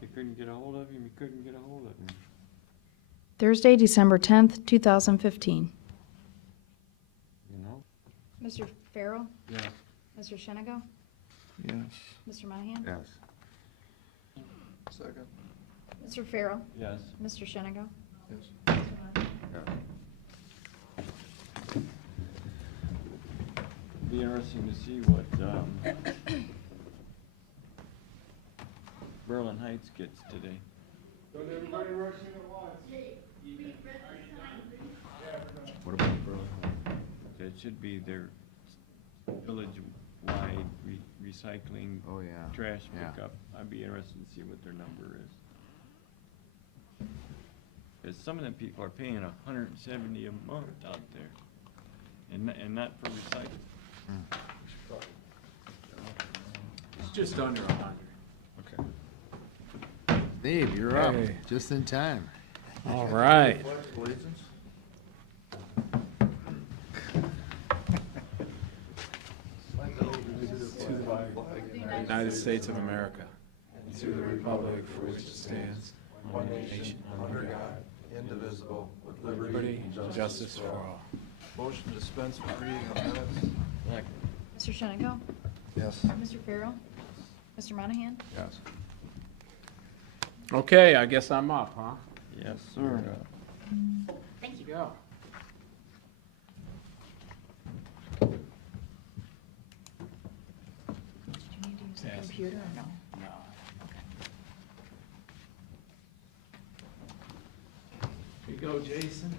you couldn't get a hold of him, you couldn't get a hold of him. Thursday, December 10th, 2015. You know? Mr. Farrell? Yes. Mr. Shenigo? Yes. Mr. Monahan? Yes. Second. Mr. Farrell? Yes. Mr. Shenigo? Yes. Be interesting to see what, Berlin Heights gets today. What about Berlin? That should be their village-wide recycling, Oh, yeah. trash Yeah. pickup. I'd be interested to see what their number is. Because some of them people are paying $170 a month out there, and not for recycling. It's just under 100. Okay. Dave, you're up, Hey. just in time. All right. United States of America, and to the republic for which it stands, one nation, under God, indivisible, with liberty and justice for all. Motion to dispense with reading of minutes. Mr. Shenigo? Yes. Mr. Farrell? Mr. Monahan? Yes. Okay, I guess I'm up, huh? Yes, sir. Thank you. Go. Do you need to use the Yes. computer or no? No. Here you go, Jason.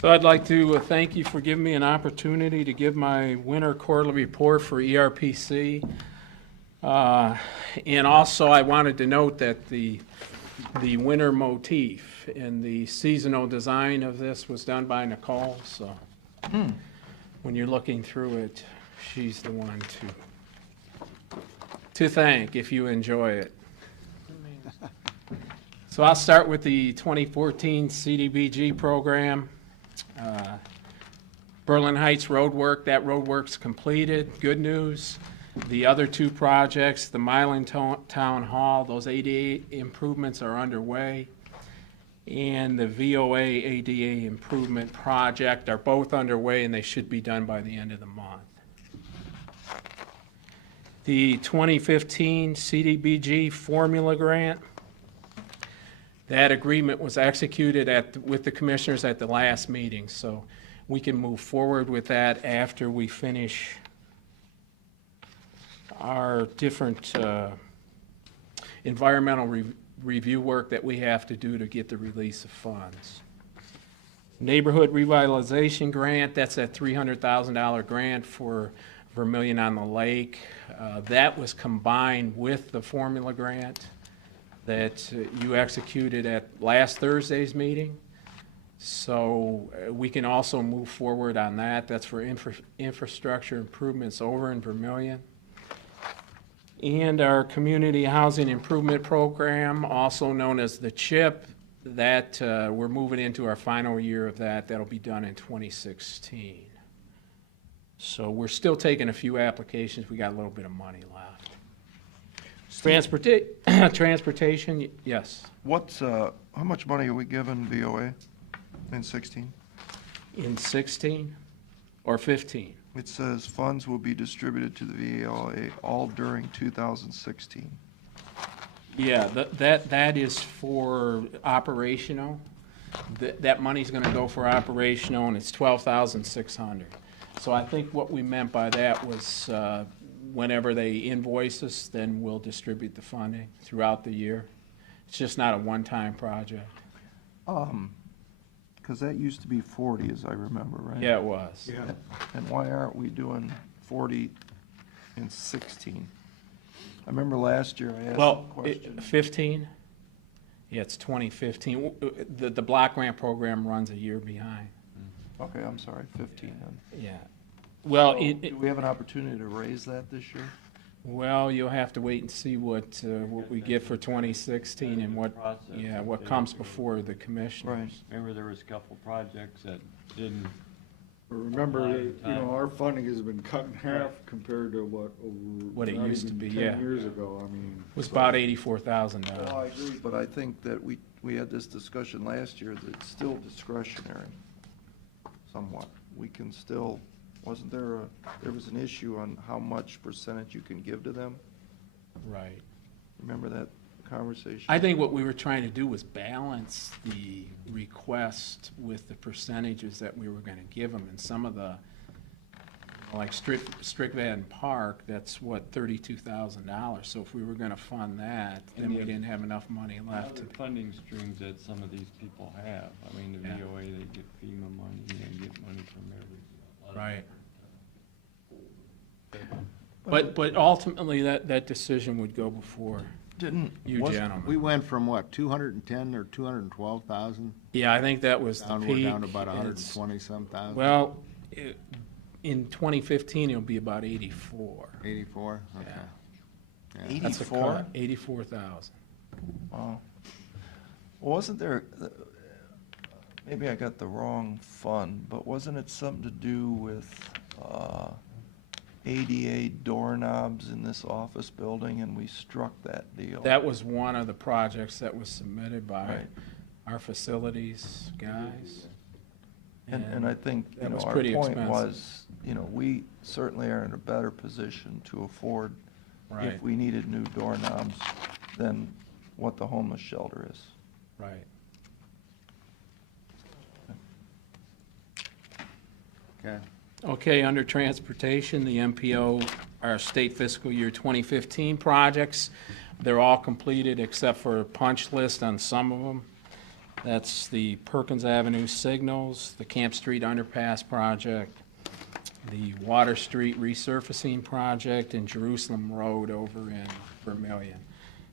So I'd like to thank you for giving me an opportunity to give my winter quarterly report for ERPC. And also, I wanted to note that the winter motif and the seasonal design of this was done by Nicole, so when you're looking through it, she's the one to thank if you enjoy it. So I'll start with the 2014 CDBG program. Berlin Heights road work, that road work's completed, good news. The other two projects, the Milan Town Hall, those ADA improvements are underway. And the VOA ADA improvement project are both underway, and they should be done by the end of the month. The 2015 CDBG formula grant, that agreement was executed with the commissioners at the last meeting, so we can move forward with that after we finish our different environmental review work that we have to do to get the release of funds. Neighborhood revitalization grant, that's a $300,000 grant for Vermillion on the Lake. That was combined with the formula grant that you executed at last Thursday's meeting. So we can also move forward on that. That's for infrastructure improvements over in Vermillion. And our Community Housing Improvement Program, also known as the CHIP, that we're moving into our final year of that. That'll be done in 2016. So we're still taking a few applications. We got a little bit of money left. Transportation, yes. How much money are we giving VOA in 16? In 16 or 15? It says funds will be distributed to the VALA all during 2016. Yeah, that is for operational. That money's gonna go for operational, and it's $12,600. So I think what we meant by that was, whenever they invoice us, then we'll distribute the funding throughout the year. It's just not a one-time project. Because that used to be 40, as I remember, right? Yeah, it was. And why aren't we doing 40 in 16? I remember last year I asked Well, the question. 15? Yeah, it's 2015. The block grant program runs a year behind. Okay, I'm sorry, 15 then. Yeah. Well, So, do we have an opportunity to raise that this year? well, you'll have to wait and see what we get for 2016 and what comes before the commissioners. Right. Remember, there was a couple projects that didn't Remember, Line you time. know, our funding has been cut in half compared to what it not used to even be, 10 yeah. years ago, I mean. It was about $84,000. Well, I agree, but I think that we had this discussion last year that it's still discretionary somewhat. We can still, there was an issue on how much percentage you can give to them? Right. Remember that conversation? I think what we were trying to do was balance the request with the percentages that we were gonna give them, and some of the, like Strickvan Park, that's what, $32,000, so if we were gonna fund that, then And we the- didn't have enough money left to. Other funding streams that some of these people have. I mean, the Yeah. VOA, they get FEMA money, they get money from every. Right. But ultimately, that decision would go before Didn't, you was- We gentlemen. went from what, 210 or 212,000? Yeah, I think that was the Down, peak. we're down to about and hundred and it's- twenty-some thousand? Well, in 2015, it'll be about 84. 84, okay. Yeah. Yeah. That's a 84? cut, 84,000. Wow. Well, wasn't there, maybe I got the wrong fund, but wasn't it something to do with ADA doorknobs in this office building, and we struck that deal? That was one of the projects that was submitted by Right. our facilities guys. And I think, you that know, was our pretty point expensive. was, you know, we certainly are in a better position to afford, Right, if we needed new doorknobs, than what the homeless shelter is. right. Okay. Okay, under transportation, the MPO, our state fiscal year 2015 projects, they're all completed except for a punch list on some of them. That's the Perkins Avenue signals, the Camp Street underpass project, the Water Street resurfacing project, and Jerusalem Road over in Vermillion.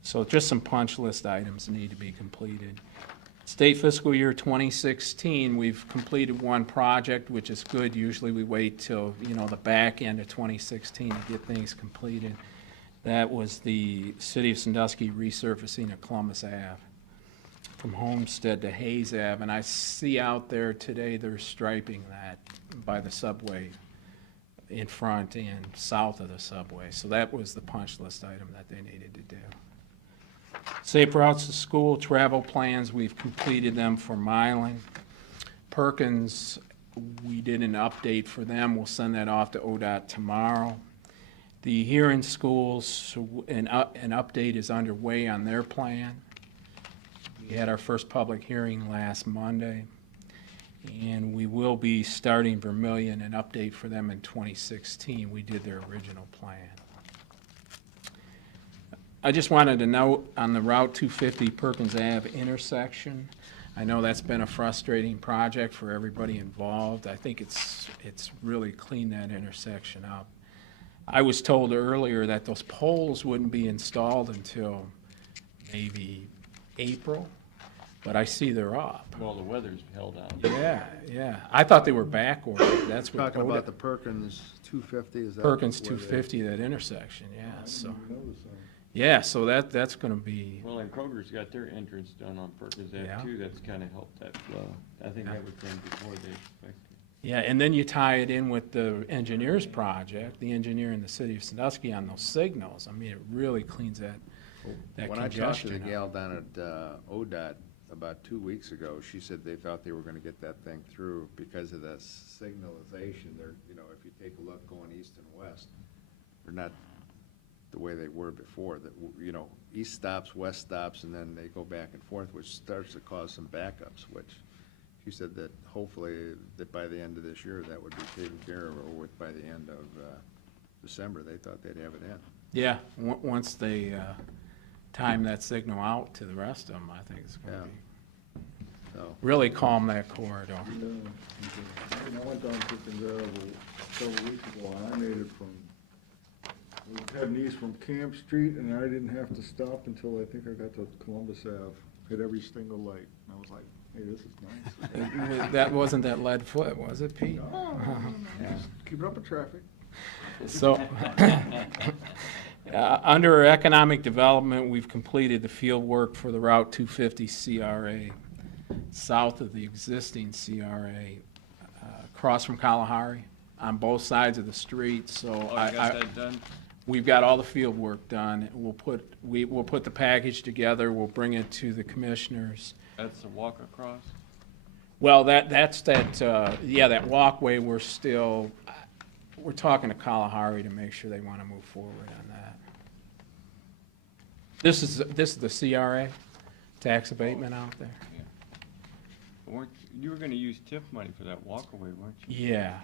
So just some punch list items need to be completed. State fiscal year 2016, we've completed one project, which is good. Usually we wait till, you know, the back end of 2016 to get things completed. That was the City of Sandusky resurfacing of Columbus Ave from Homestead to Hayes Ave. And I see out there today, they're striping that by the subway in front and south of the subway. So that was the punch list item that they needed to do. Safe routes to school, travel plans, we've completed them for Milan. Perkins, we did an update for them, we'll send that off to ODOT tomorrow. The Huron schools, an update is underway on their plan. We had our first public hearing last Monday, and we will be starting Vermillion, an update for them in 2016. We did their original plan. I just wanted to note on the Route 250 Perkins Ave intersection, I know that's been a frustrating project for everybody involved. I think it's really cleaned that intersection up. I was told earlier that those poles wouldn't be installed until maybe April, but I see they're up. Well, the weather's held out. Yeah, yeah. I thought they were back ordered. That's what Talking about the Perkins 250, is that? Perkins where they- 250, that intersection, yeah, so. Notice that. Yeah, so that's gonna be, Well, and Kroger's got their entrance done on Perkins Yeah. Ave too, that's kinda helped that flow. I think Yeah. that was done before they expected. yeah, and then you tie it in with the engineers project, the engineer in the city of Sandusky on those signals. I mean, it really cleans that When I talked to the congestion gal out. down at ODOT about 2 weeks ago, she said they thought they were gonna get that thing through because of the signalization. They're, you know, if you take a look going east and west, they're not the way they were before, that, you know, east stops, west stops, and then they go back and forth, which starts to cause some backups, which she said that hopefully that by the end of this year, that would be taken care of, or by the end of December, they thought they'd have it in. Yeah, once they time that signal out to the rest of them, I think it's gonna be, So, really calm that corridor. Yeah, okay. And I went down Perkins Ave several weeks ago, and I made it from, we was heading east from Camp Street, and I didn't have to stop until I think I got to Columbus Ave, hit every single light, and I was like, hey, this is nice. That wasn't that lead foot, was it, Pete? Just keep it up with traffic. So, under economic development, we've completed the field work for the Route 250 CRA, south of the existing CRA. across from Kalahari, on both sides of the street, so Oh, you got that done? we've got all the field work done. We'll put the package together, we'll bring it to the commissioners. That's the walk across? Well, that walkway, we're talking to Kalahari to make sure they want to move forward on that. This is the CRA, tax abatement out there. Yeah. But you were gonna use TIF money for that walkaway, weren't you? Yeah,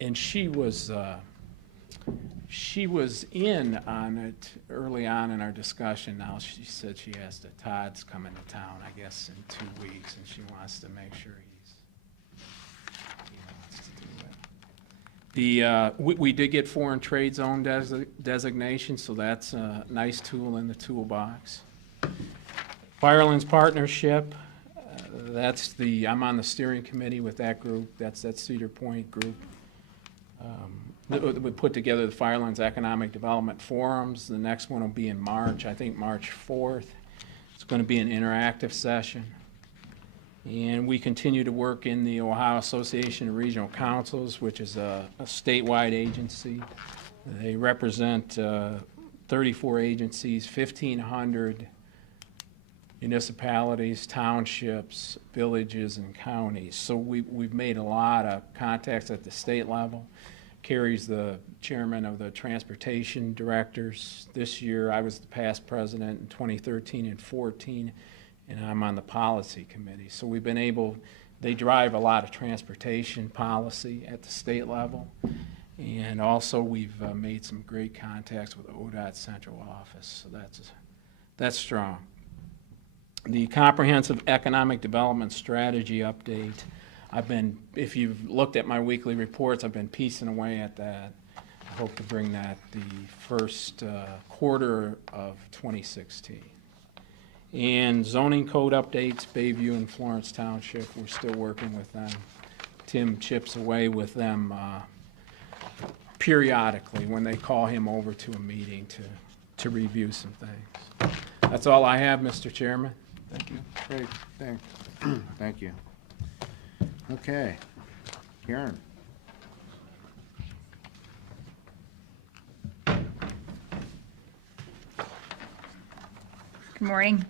and she was in on it early on in our discussion. Now, she said Todd's coming to town, I guess, in 2 weeks, and she wants to make sure he wants to do it. We did get foreign trade zone designation, so that's a nice tool in the toolbox. Firelands Partnership, I'm on the steering committee with that group, that's that Cedar Point group. We put together the Firelands Economic Development Forums. The next one will be in March, I think March 4th. It's going to be an interactive session. And we continue to work in the Ohio Association of Regional Councils, which is a statewide agency. They represent 34 agencies, 1,500 municipalities, townships, villages, and counties. So we've made a lot of contacts at the state level. Carrie's the chairman of the transportation directors. This year, I was the past president in 2013 and 14, and I'm on the policy committee. So we've been they drive a lot of transportation policy at the state level. And also, we've made some great contacts with ODOT central office, so that's strong. The Comprehensive Economic Development Strategy update, if you've looked at my weekly reports, I've been piecing away at that. I hope to bring that the first quarter of 2016. And zoning code updates, Bayview and Florence Township, we're still working with them. Tim chips away with them periodically when they call him over to a meeting to review some things. That's all I have, Mr. Chairman. Thank you. Great, thank you. Okay, Karen. Good morning.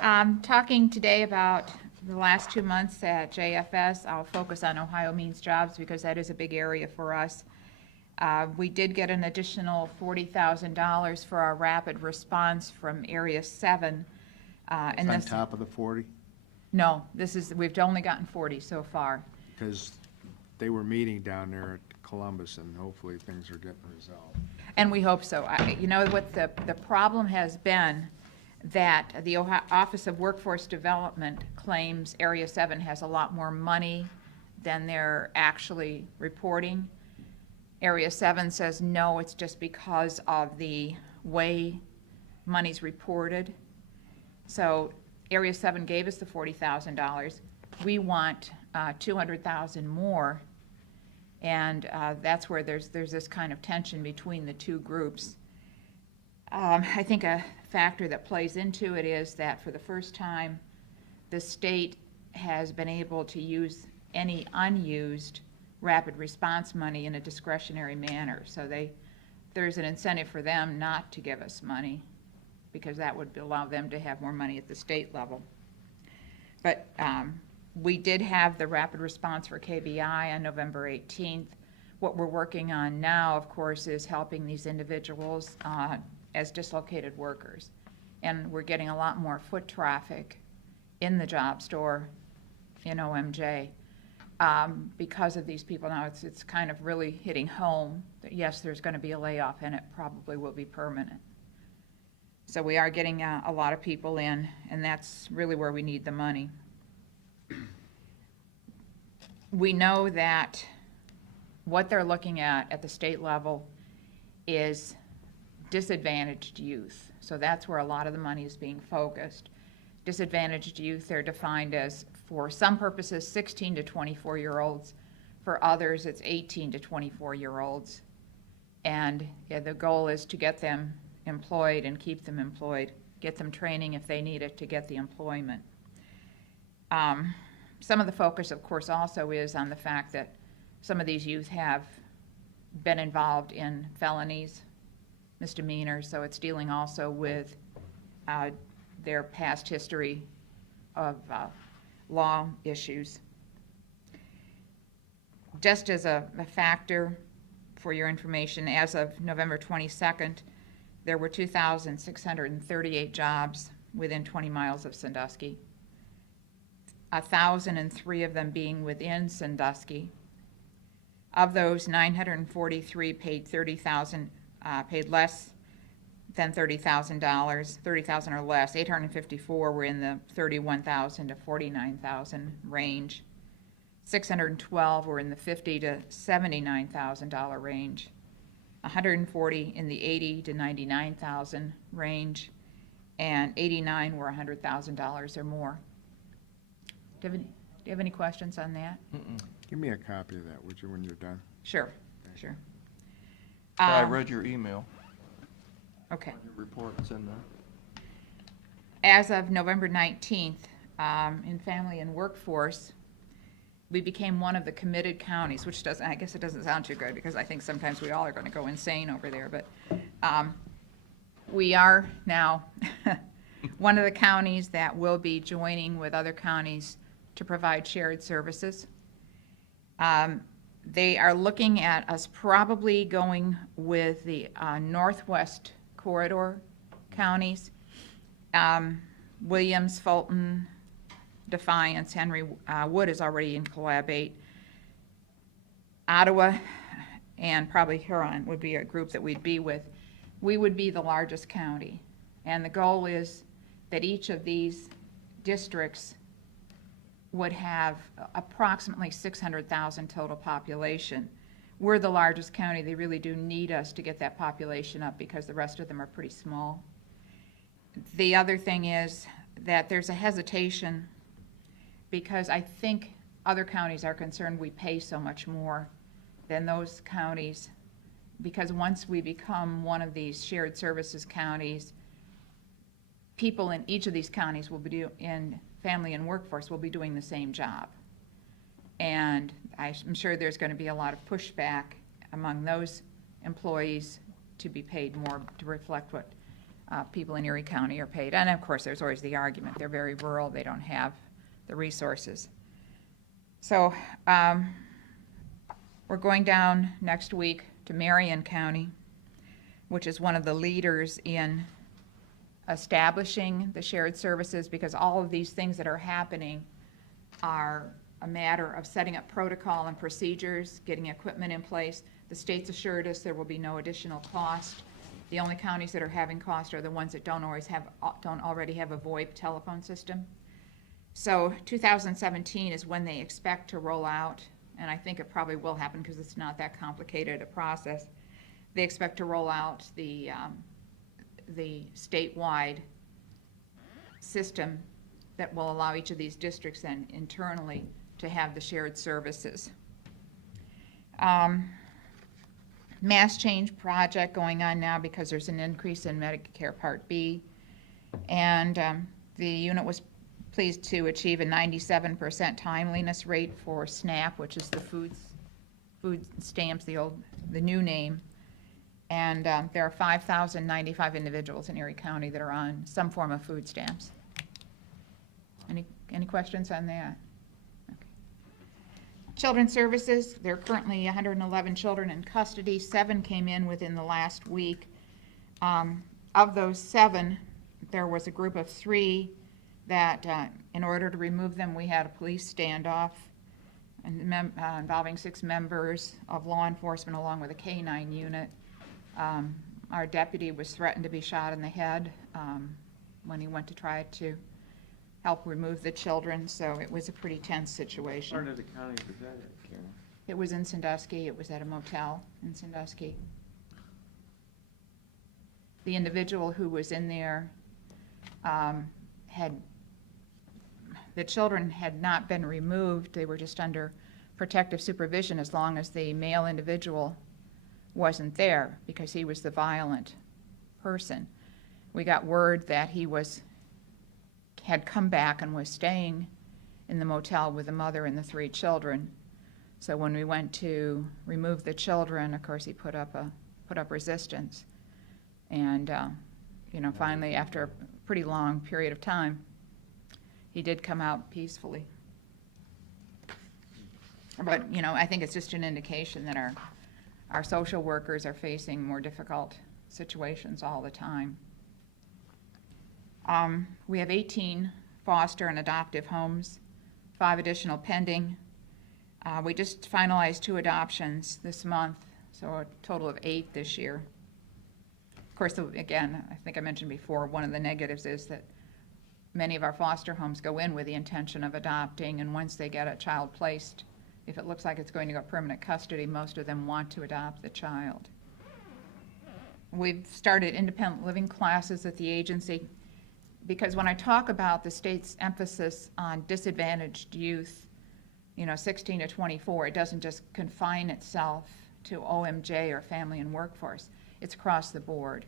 Talking today about the last 2 months at JFS. I'll focus on Ohio Means Jobs because that is a big area for us. We did get an additional $40,000 for our rapid response from Area 7. And On this, top of the 40? no, we've only gotten 40 so far. Because they were meeting down there at Columbus, and hopefully things are getting resolved. And we hope so. You know what the problem has been, that the Ohio Office of Workforce Development claims Area 7 has a lot more money than they're actually reporting. Area 7 says, no, it's just because of the way money's reported. So Area 7 gave us the $40,000. We want $200,000 more. And that's where there's this kind of tension between the two groups. I think a factor that plays into it is that for the first time, the state has been able to use any unused rapid response money in a discretionary manner. So there's an incentive for them not to give us money, because that would allow them to have more money at the state level. But we did have the rapid response for KBI on November 18th. What we're working on now, of course, is helping these individuals as dislocated workers. And we're getting a lot more foot traffic in the job store in OMJ because of these people. Now it's kind of really hitting home that yes, there's going to be a layoff, and it probably will be permanent. So we are getting a lot of people in, and that's really where we need the money. We know that what they're looking at the state level is disadvantaged youth. So that's where a lot of the money is being focused. Disadvantaged youth, they're defined as, for some purposes, 16 to 24-year-olds. For others, it's 18 to 24-year-olds. And the goal is to get them employed and keep them employed, get them training if they need it to get the employment. some of the focus, of course, also is on the fact that some of these youth have been involved in felonies, misdemeanors, so it's dealing also with their past history of law issues. Just as a factor for your information, as of November 22nd, there were 2,638 jobs within 20 miles of Sandusky, 1,003 of them being within Sandusky. Of those, 943 paid paid less than $30,000, 30,000 or less. 854 were in the 31,000 to 49,000 range. 612 were in the $50,000 to $79,000 range. 140 in the $80,000 to $99,000 range, and 89 were $100,000 or more. Do you have any questions on that? Give me a copy of that, would you, when you're done? Sure, sure. I Um, read your email, Okay. your report, it's in there. As of November 19th, in Family and Workforce, we became one of the committed counties, which doesn't, I guess it doesn't sound too good, because I think sometimes we all are going to go insane over there, but we are now one of the counties that will be joining with other counties to provide shared services. They are looking at us probably going with the Northwest Corridor counties. Williams, Fulton, Defiance, Henry, Wood is already in Collab 8. Ottawa and probably Huron would be a group that we'd be with. We would be the largest county. And the goal is that each of these districts would have approximately 600,000 total population. We're the largest county. They really do need us to get that population up because the rest of them are pretty small. The other thing is that there's a hesitation because I think other counties are concerned we pay so much more than those counties, because once we become one of these shared services counties, people in each of these counties will be in Family and Workforce will be doing the same job. And I'm sure there's going to be a lot of pushback among those employees to be paid more to reflect what people in Erie County are paid. And of course, there's always the argument, they're very rural, they don't have the resources. So we're going down next week to Marion County, which is one of the leaders in establishing the shared services, because all of these things that are happening are a matter of setting up protocol and procedures, getting equipment in place. The state's assured us there will be no additional cost. The only counties that are having cost are the ones that don't already have a VoIP telephone system. So 2017 is when they expect to roll out, and I think it probably will happen because it's not that complicated a process. They expect to roll out the statewide system that will allow each of these districts then internally to have the shared services. Mass change project going on now because there's an increase in Medicare Part B, and the unit was pleased to achieve a 97% timeliness rate for SNAP, which is the food stamps, the new name. And there are 5,095 individuals in Erie County that are on some form of food stamps. Any questions on that? Okay. Children's Services, there are currently 111 children in custody. 7 came in within the last week. Of those 7, there was a group of 3 that in order to remove them, we had a police standoff involving 6 members of law enforcement along with a K-9 unit. Our deputy was threatened to be shot in the head when he went to try to help remove the children, so it was a pretty tense situation. Part of the county was that at, Karen? It was in Sandusky. It was at a motel in Sandusky. The individual who was in there the children had not been removed. They were just under protective supervision as long as the male individual wasn't there, because he was the violent person. We got word that he had come back and was staying in the motel with the mother and the 3 children. So when we went to remove the children, of course, he put up resistance. And, finally, after a pretty long period of time, he did come out peacefully. But, I think it's just an indication that our social workers are facing more difficult situations all the time. We have 18 foster and adoptive homes, 5 additional pending. We just finalized 2 adoptions this month, so a total of 8 this year. Of course, again, I think I mentioned before, one of the negatives is that many of our foster homes go in with the intention of adopting, and once they get a child placed, if it looks like it's going to go permanent custody, most of them want to adopt the child. We've started independent living classes at the agency, because when I talk about the state's emphasis on disadvantaged youth, 16 to 24, it doesn't just confine itself to OMJ or family and workforce. It's across the board.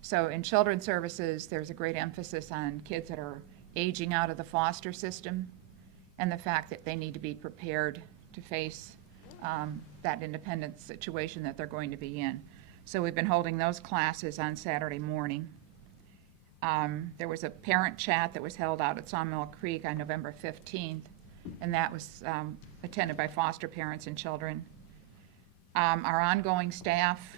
So in children's services, there's a great emphasis on kids that are aging out of the foster system and the fact that they need to be prepared to face that independent situation that they're going to be in. So we've been holding those classes on Saturday morning. There was a parent chat that was held out at Sawmill Creek on November 15th, and that was attended by foster parents and children. Our ongoing staff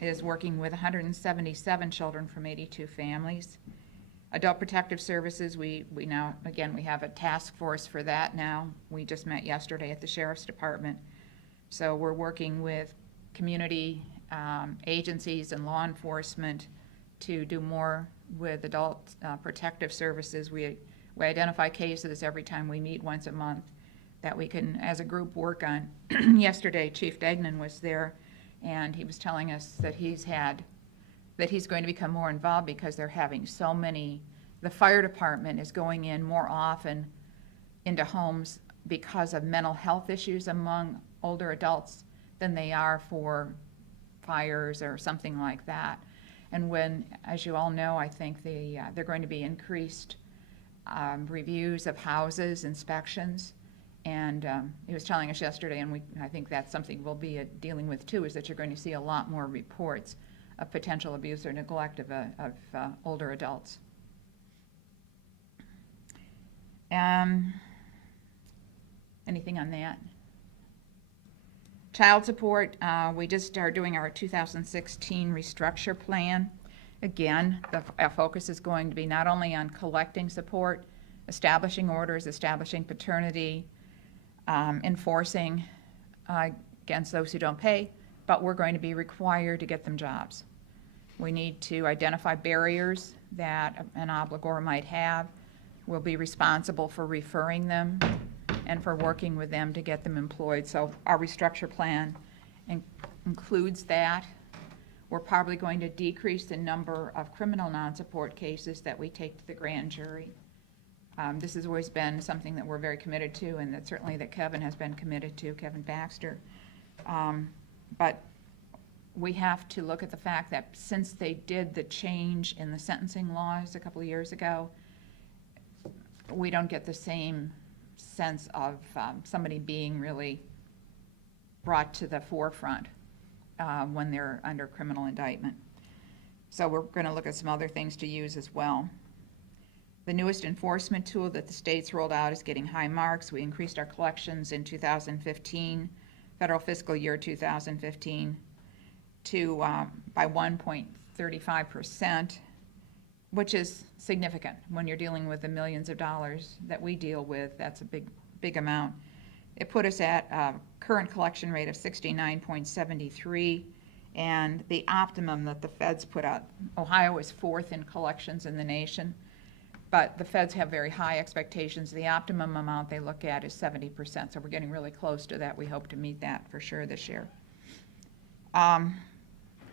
is working with 177 children from 82 families. Adult Protective Services, we now, again, we have a task force for that now. We just met yesterday at the Sheriff's Department. So we're working with community agencies and law enforcement to do more with Adult Protective Services. We identify cases every time we meet once a month that we can, as a group, work on. Yesterday, Chief Degnan was there, and he was telling us that he's going to become more involved because they're having so many. The fire department is going in more often into homes because of mental health issues among older adults than they are for fires or something like that. And when, as you all know, I think they're going to be increased reviews of houses, inspections. And he was telling us yesterday, and I think that's something we'll be dealing with too, is that you're going to see a lot more reports of potential abuse or neglect of older adults. Anything on that? Child support, we just started doing our 2016 restructure plan. Again, our focus is going to be not only on collecting support, establishing orders, establishing paternity, enforcing against those who don't pay, but we're going to be required to get them jobs. We need to identify barriers that an obligor might have. We'll be responsible for referring them and for working with them to get them employed. So our restructure plan includes that. We're probably going to decrease the number of criminal non-support cases that we take to the grand jury. This has always been something that we're very committed to, and that certainly that Kevin has been committed to, Kevin Baxter. But we have to look at the fact that since they did the change in the sentencing laws a couple of years ago, we don't get the same sense of somebody being really brought to the forefront when they're under criminal indictment. So we're going to look at some other things to use as well. The newest enforcement tool that the state's rolled out is getting high marks. We increased our collections in 2015, federal fiscal year 2015, to by 1.35%, which is significant. When you're dealing with the millions of dollars that we deal with, that's a big amount. It put us at a current collection rate of 69.73, and the optimum that the feds put out. Ohio is 4th in collections in the nation, but the feds have very high expectations. The optimum amount they look at is 70%, so we're getting really close to that. We hope to meet that for sure this year.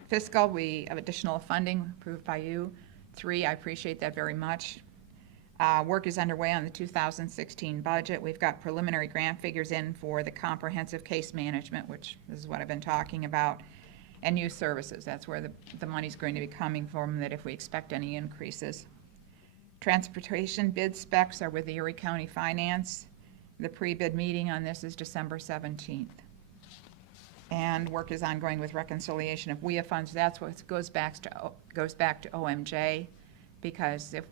Fiscal, we have additional funding approved by you. 3, I appreciate that very much. Work is underway on the 2016 budget. We've got preliminary grant figures in for the comprehensive case management, which is what I've been talking about, and youth services. That's where the money's going to be coming from, that if we expect any increases. Transportation bid specs are with the Erie County Finance. The pre-bid meeting on this is December 17th. And work is ongoing with reconciliation of WIA funds. That's what goes back to OMJ, because if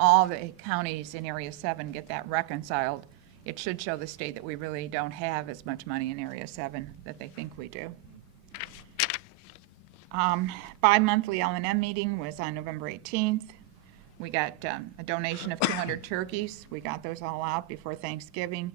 all the counties in Area 7 get that reconciled, it should show the state that we really don't have as much money in Area 7 that they think we do. Bi-monthly L&M meeting was on November 18th. We got a donation of 200 turkeys. We got those all out before Thanksgiving.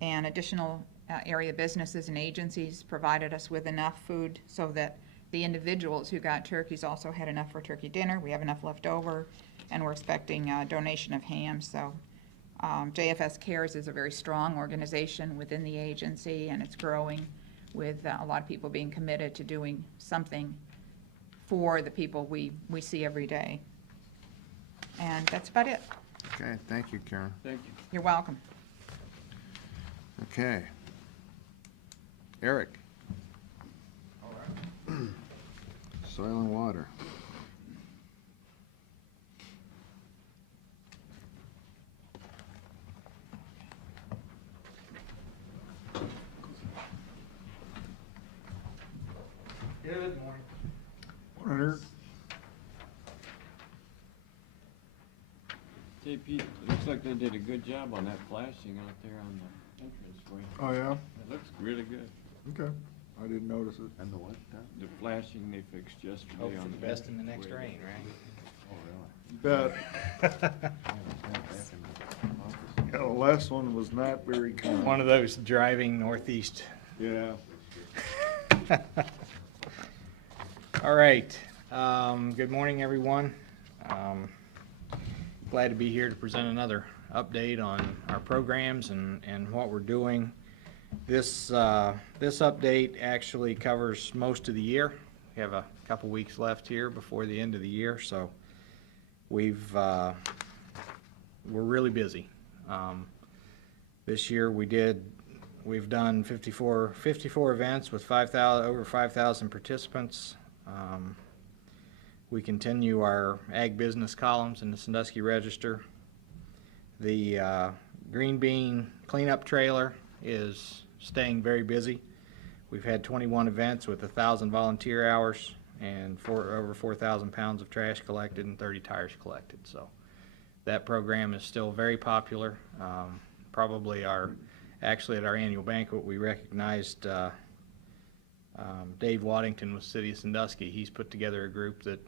And additional area businesses and agencies provided us with enough food so that the individuals who got turkeys also had enough for turkey dinner. We have enough left over, and we're expecting a donation of ham. So JFS Cares is a very strong organization within the agency, and it's growing with a lot of people being committed to doing something for the people we see every day. And that's about it. Okay, thank you, Karen. Thank you. You're welcome. Okay. Eric. Soil and water. Good morning. Morning, Eric. Hey, Pete, it looks like they did a good job on that flashing out there on the entranceway. Oh, yeah? It looks really good. Okay. I didn't notice it. And the what? The flashing they fixed yesterday Hope on for the the best in the next entranceway. rain, Bet. right? Yeah, the last one was not very kind. One of those driving northeast. Yeah. All right. Good morning, everyone. Glad to be here to present another update on our programs and what we're doing. This update actually covers most of the year. We have a couple weeks left here before the end of the year, so we're really busy. This year we've done 54 events with over 5,000 participants. We continue our ag business columns in the Sandusky Register. The green bean cleanup trailer is staying very busy. We've had 21 events with 1,000 volunteer hours and over 4,000 pounds of trash collected and 30 tires collected. So that program is still very popular. Probably actually at our annual banquet, we recognized Dave Waddington with City of Sandusky. He's put together a group that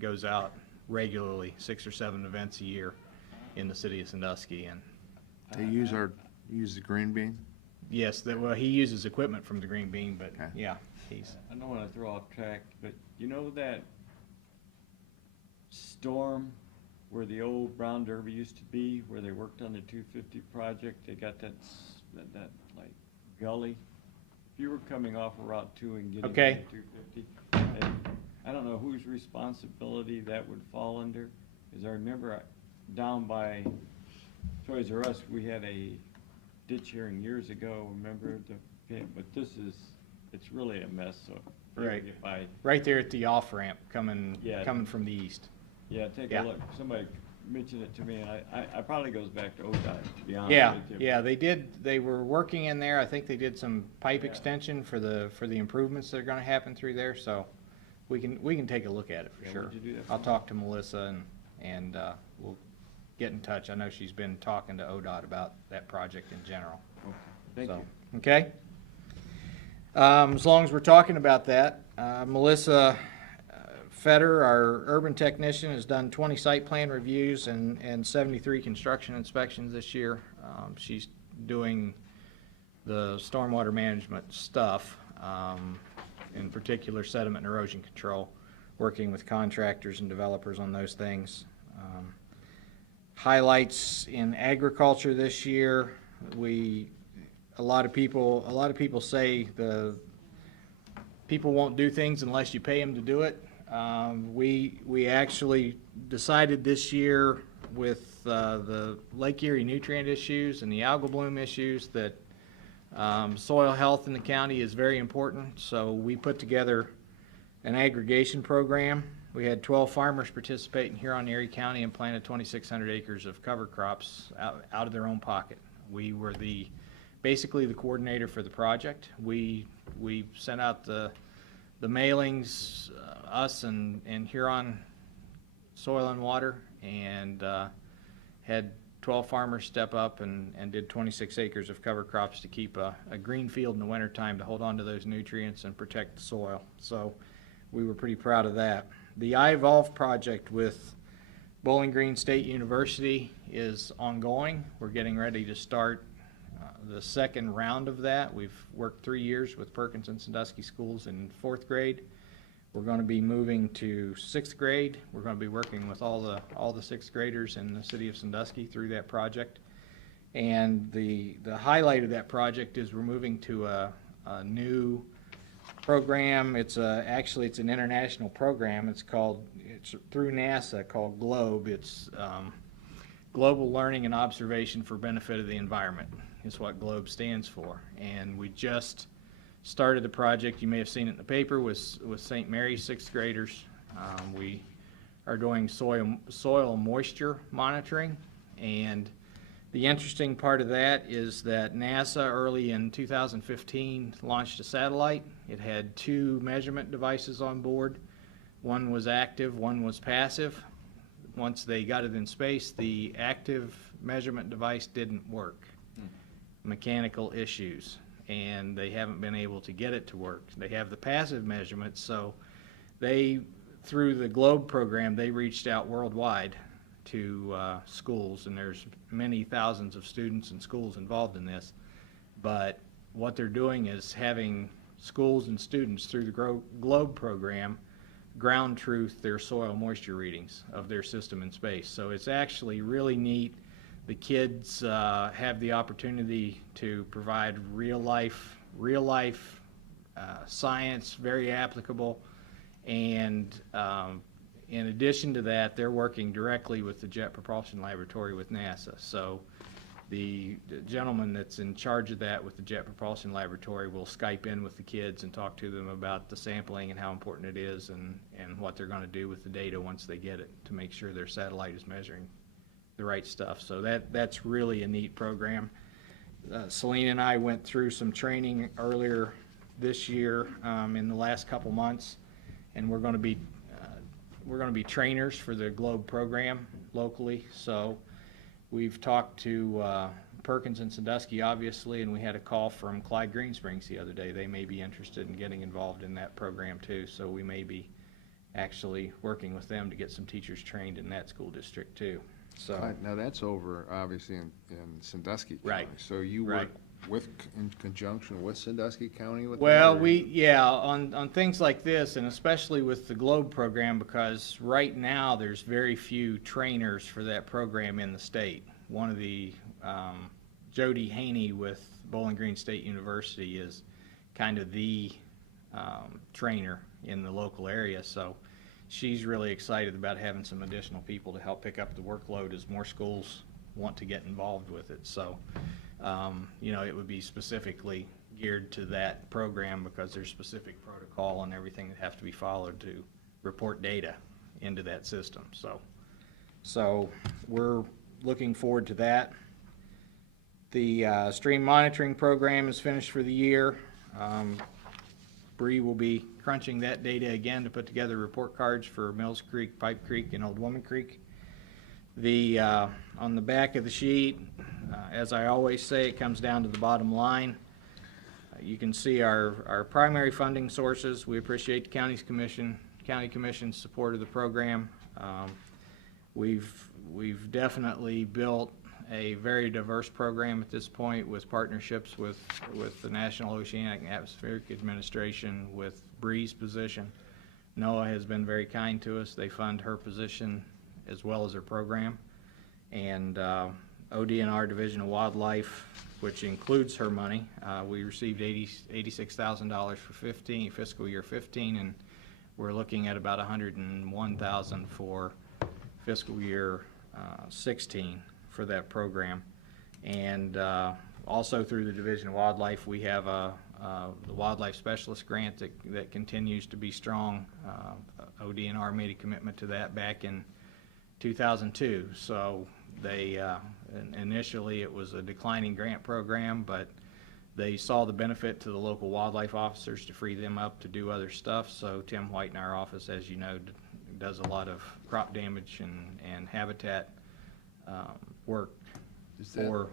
goes out regularly, 6 or 7 events a year in the City of Sandusky. And They use the green bean? yes, well, he uses equipment from the Green Bean, but Okay. yeah, he's, I don't want to throw off track, but you know that storm where the old Brown Derby used to be, where they worked on the 250 project? They got that like gully. If you were coming off of Route 2 and getting Okay. to 250, I don't know whose responsibility that would fall under. Because I remember down by Toys R Us, we had a ditch hearing years ago, remember but it's really a mess, so. Right. If I, right there at the off-ramp coming Yeah. from the east. yeah, take Yeah. a look, somebody mentioned it to me, and I probably goes back to ODOT, to be honest Yeah, with you. yeah, they were working in there. I think they did some pipe Yeah. extension for the improvements that are gonna happen through there, so we can take a look at it for Yeah, sure. would you do that for I'll me? talk to Melissa and we'll get in touch. I know she's been talking to ODOT about that project in general. Okay, thank So, you. okay? As long as we're talking about that, Melissa Fetter, our urban technician, has done 20 site plan reviews and 73 construction inspections this year. She's doing the stormwater management stuff, in particular sediment and erosion control, working with contractors and developers on those things. Highlights in agriculture this year, a lot of people say people won't do things unless you pay them to do it. We actually decided this year with the Lake Erie nutrient issues and the algal bloom issues that soil health in the county is very important. So we put together an aggregation program. We had 12 farmers participate in Huron Erie County and planted 2,600 acres of cover crops out of their own pocket. We were basically the coordinator for the project. We sent out the mailings, us and Huron Soil and Water, and had 12 farmers step up and did 26 acres of cover crops to keep a green field in the wintertime to hold on to those nutrients and protect the soil. So we were pretty proud of that. The iEvolve project with Bowling Green State University is ongoing. We're getting ready to start the second round of that. We've worked 3 years with Perkins and Sandusky schools in 4th grade. We're going to be moving to 6th grade. We're going to be working with all the 6th graders in the city of Sandusky through that project. And the highlight of that project is we're moving to a new program. Actually it's an international program. It's through NASA, called GLOBE. It's Global Learning and Observation for Benefit of the Environment is what GLOBE stands for. And we just started the project. You may have seen it in the paper with St. Mary's 6th graders. We are doing soil moisture monitoring, and the interesting part of that is that NASA early in 2015 launched a satellite. It had 2 measurement devices on board. One was active, one was passive. Once they got it in space, the active measurement device didn't work. Mechanical issues, and they haven't been able to get it to work. They have the passive measurements, so through the GLOBE program, they reached out worldwide to schools, and there's many thousands of students and schools involved in this. But what they're doing is having schools and students through the GLOBE program ground truth their soil moisture readings of their system in space. So it's actually really neat. The kids have the opportunity to provide real life science, very applicable, and in addition to that, they're working directly with the Jet Propulsion Laboratory with NASA. So the gentleman that's in charge of that with the Jet Propulsion Laboratory will Skype in with the kids and talk to them about the sampling and how important it is, and what they're going to do with the data once they get it to make sure their satellite is measuring the right stuff. So that's really a neat program. Celine and I went through some training earlier this year in the last couple months, and we're going to be trainers for the GLOBE program locally. So we've talked to Perkins and Sandusky, obviously, and we had a call from Clyde Green Springs the other day. They may be interested in getting involved in that program too, so we may be actually working with them to get some teachers trained in that school district too. So Now that's over, obviously, in Sandusky County. Right. So you Right. work in conjunction with Sandusky County with that? Well, or- on things like this, and especially with the GLOBE program, because right now there's very few trainers for that program in the state. One of the, Jody Haney with Bowling Green State University is kind of the trainer in the local area, so she's really excited about having some additional people to help pick up the workload as more schools want to get involved with it. So, it would be specifically geared to that program because there's specific protocol and everything that have to be followed to report data into that system. So we're looking forward to that. The stream monitoring program is finished for the year. Bree will be crunching that data again to put together report cards for Mills Creek, Pipe Creek, and Old Woman Creek. On the back of the sheet, as I always say, it comes down to the bottom line. You can see our primary funding sources. We appreciate the county commission's support of the program. We've definitely built a very diverse program at this point with partnerships with the National Oceanic and Atmospheric Administration, with Bree's position. NOAA has been very kind to us. They fund her position as well as her program. And ODNR Division of Wildlife, which includes her money, we received $86,000 for fiscal year 15, and we're looking at about $101,000 for fiscal year 16 for that program. And also through the Division of Wildlife, we have the Wildlife Specialist Grant that continues to be strong. ODNR made a commitment to that back in 2002, so they Initially, it was a declining grant program, but they saw the benefit to the local wildlife officers to free them up to do other stuff. So Tim White in our office, as you know, does a lot of crop damage and habitat work Is that- for,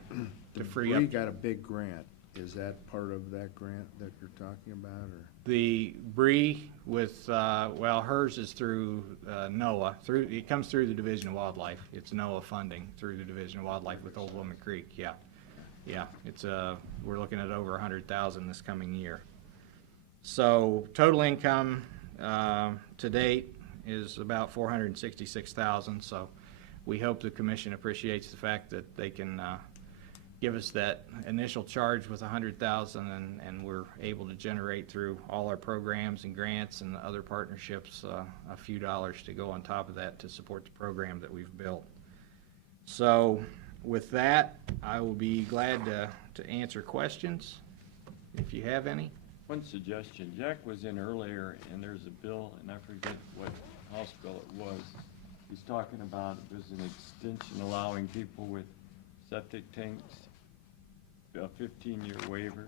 to free We up. got a big grant. Is that part of that grant that you're talking about, or? The Bree with, well, hers is through NOAA, it comes through the Division of Wildlife. It's NOAA funding through the Division of Wildlife with Old Woman Creek, yeah. Yeah, it's, we're looking at over 100,000 this coming year. So total income to date is about 466,000, so we hope the commission appreciates the fact that they can give us that initial charge with 100,000, and we're able to generate through all our programs and grants and other partnerships a few dollars to go on top of that to support the program that we've built. So with that, I will be glad to answer questions if you have any. One suggestion, Jack was in earlier, and there's a bill, and I forget what House bill it was. He's talking about, it was an extension allowing people with septic tanks a 15-year waiver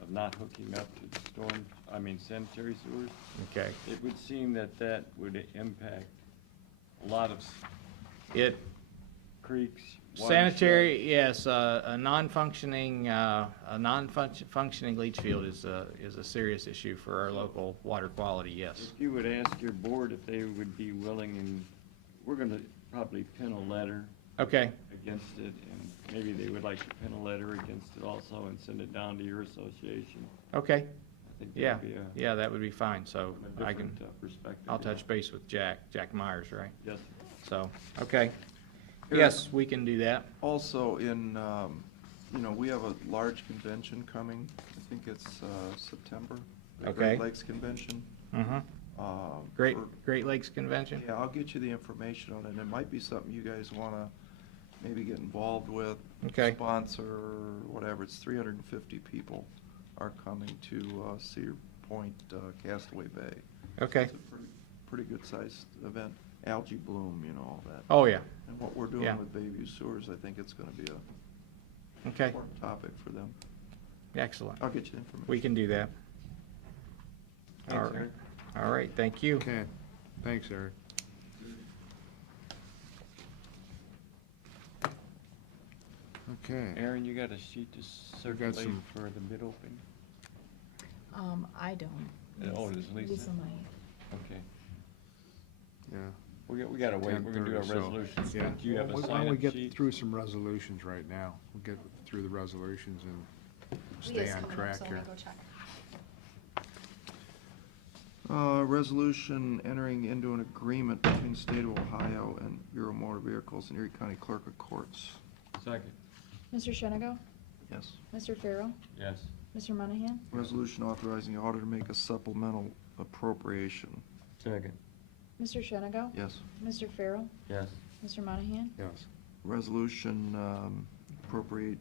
of not hooking up to the sanitary sewers. Okay. It would seem that that would impact a lot of creeks. Sanitary, yes, a non-functioning leach field is a serious issue for our local water quality, yes. If you would ask your board if they would be willing, and we're gonna probably pin a letter Okay, against it, and maybe they would like to pin a letter against it also and send it down to your association. okay, I think yeah, that'd be a, yeah, that would be fine, so from a I can, different perspective. I'll touch base with Jack Myers, right? Yes. So, okay, Here- yes, we can do that. Also in, we have a large convention coming. I think it's September. the Okay. Great Lakes Convention. Mm-hmm. For- Great Lakes Convention? Yeah, I'll get you the information on it, and it might be something you guys wanna maybe get involved with. Okay. Sponsor, whatever, it's 350 people are coming to Cedar Point, Castaway Bay. Okay, It's a pretty good-sized event, algae bloom, all that. oh, yeah, And what we're Yeah. doing with Bayview Sewers, I think it's gonna be a okay, important topic for them. excellent. I'll get you the information. We can do that. All Thanks, right, Eric. all right, thank you. Okay, thanks, Eric. Okay. Aaron, you got a sheet to circulate some- for the bid opening? I don't. Oh, does Lisa? Lisa might. Okay. Yeah. We gotta wait, we're gonna do our 10:30, so, resolutions. yeah. Do you have a Why don't we sign-up get sheet? through some resolutions right now? We'll get through the resolutions and stay Leah's on coming up, track so I'm here. gonna go check. Resolution entering into an agreement between the State of Ohio and Bureau of Motor Vehicles and Erie County Clerk of Courts. Second, Mr. Shenigo? Yes. Mr. Farrell? yes. Mr. Monahan? Resolution authorizing the auditor to make a supplemental appropriation. Second, Mr. Shenigo? Yes. Mr. Farrell? yes. Mr. Monahan? Yes. Resolution appropriate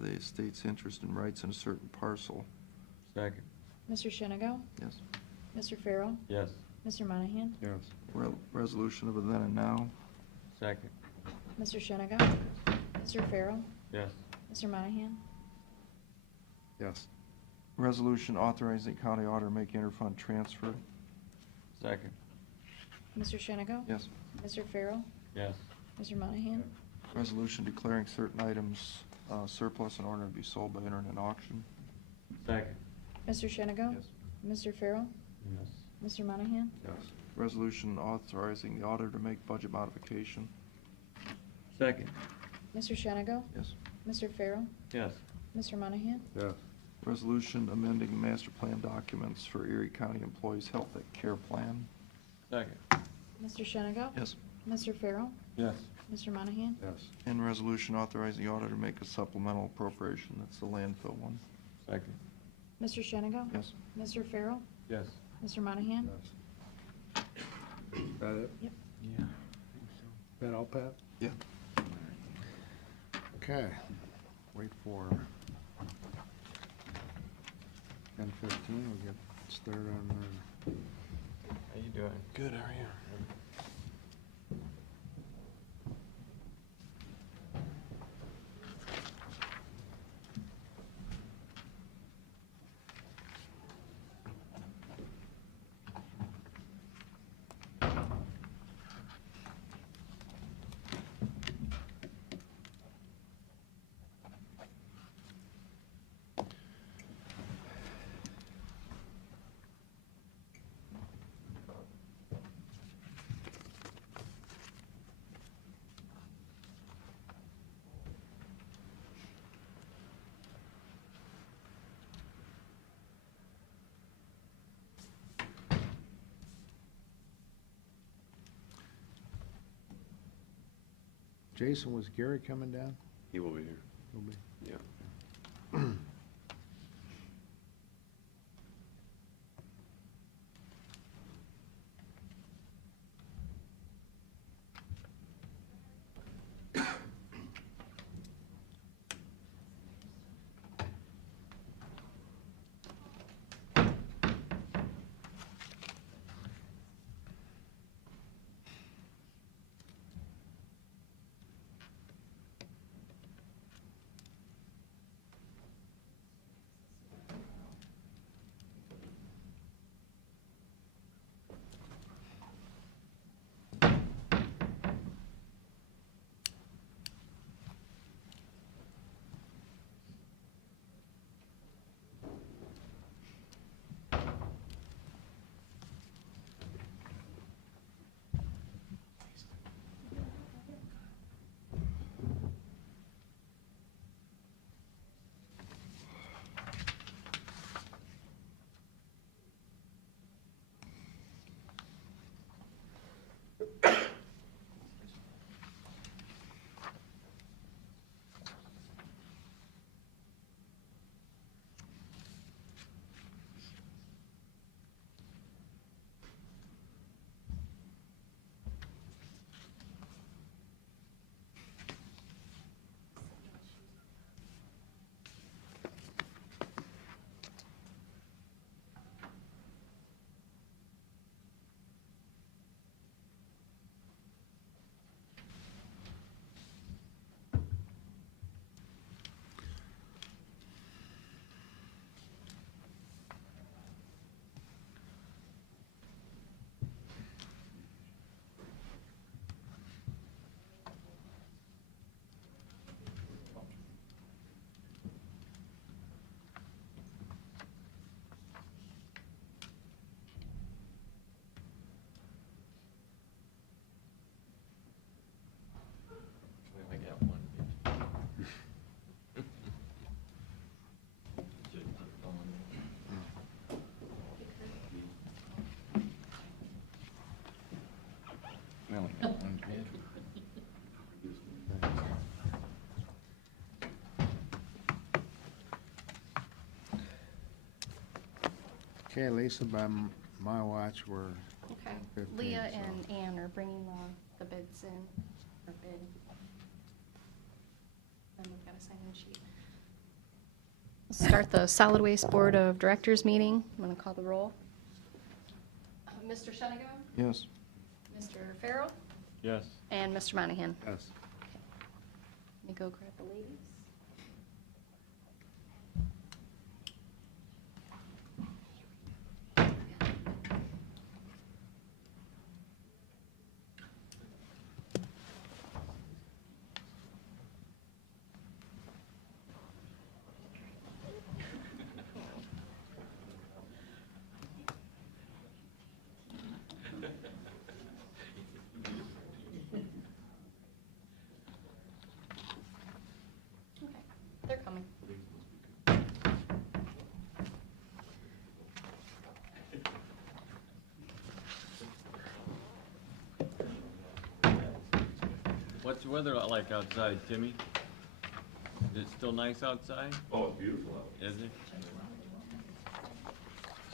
the state's interest and rights in a certain parcel. Second, Mr. Shenigo? Yes. Mr. Farrell? yes. Mr. Monahan? Yes. Resolution of a then and now. Second, Mr. Shenigo? Mr. Farrell? yes. Mr. Monahan? Yes. Resolution authorizing the county auditor to make interfund transfer. Second, Mr. Shenigo? Yes. Mr. Farrell? yes. Mr. Monahan? Resolution declaring certain items surplus in order to be sold by internet auction. Second, Mr. Shenigo? Yes. Mr. Farrell? yes. Mr. Monahan? Yes. Resolution authorizing the auditor to make budget modification. Second, Mr. Shenigo? Yes. Mr. Farrell? yes. Mr. Monahan? Yes. Resolution amending the master plan documents for Erie County Employees Health Care Plan. Second, Mr. Shenigo? Yes. Mr. Farrell? yes. Mr. Monahan? Yes. And resolution authorizing the auditor to make a supplemental appropriation. That's the landfill one. Second, Mr. Shenigo? Yes. Mr. Farrell? yes. Mr. Monahan? Yes. That it? Yep. Yeah. That all, Pat? Yeah. Okay, wait for 10:15, we'll get started on the. How you doing? Good, how are you? Jason, was Gary coming down? He will be here. He'll be. Yeah. I got one. I only got one bid. Okay, Lisa, by my watch, we're Okay. 15, Leah so- and Ann are bringing the bids in, or bid. Then we've got a sign-in sheet. Let's start the Solid Waste Board of Directors meeting. I'm going to call the roll. Mr. Shenigan, Yes. Mr. Farrell, Yes. and Mr. Monahan. Yes. Let me go grab the ladies. Okay, they're coming. What's the weather like outside, Timmy? Is it still nice outside? Oh, it's beautiful out. Is it?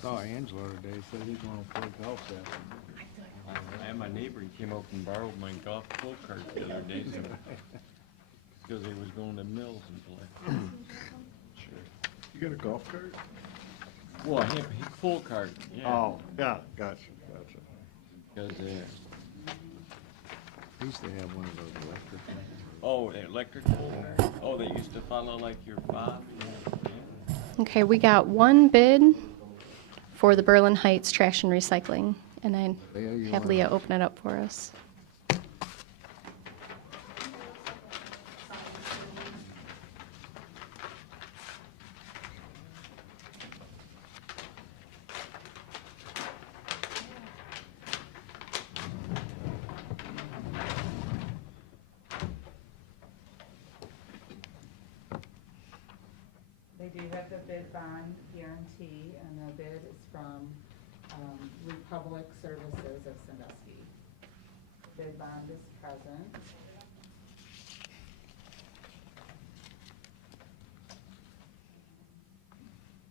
Saw Angelo today, said he's gonna play golf this afternoon. I had my neighbor, he came up and borrowed my golf go kart the other day, because he was going to Mills and play. You got a golf cart? Well, he full cart, yeah. Oh, yeah, gotcha. Because, He used to have one of those electric ones. oh, electric full cart? Oh, they used to follow like your fob? Yeah. Okay, we got one bid for the Berlin Heights Trash and Recycling, and I Leah, you have wanna- Leah open it up for us. They do have the bid bond guarantee, and the bid is from Republic Services of Sandusky. Bid bond is present.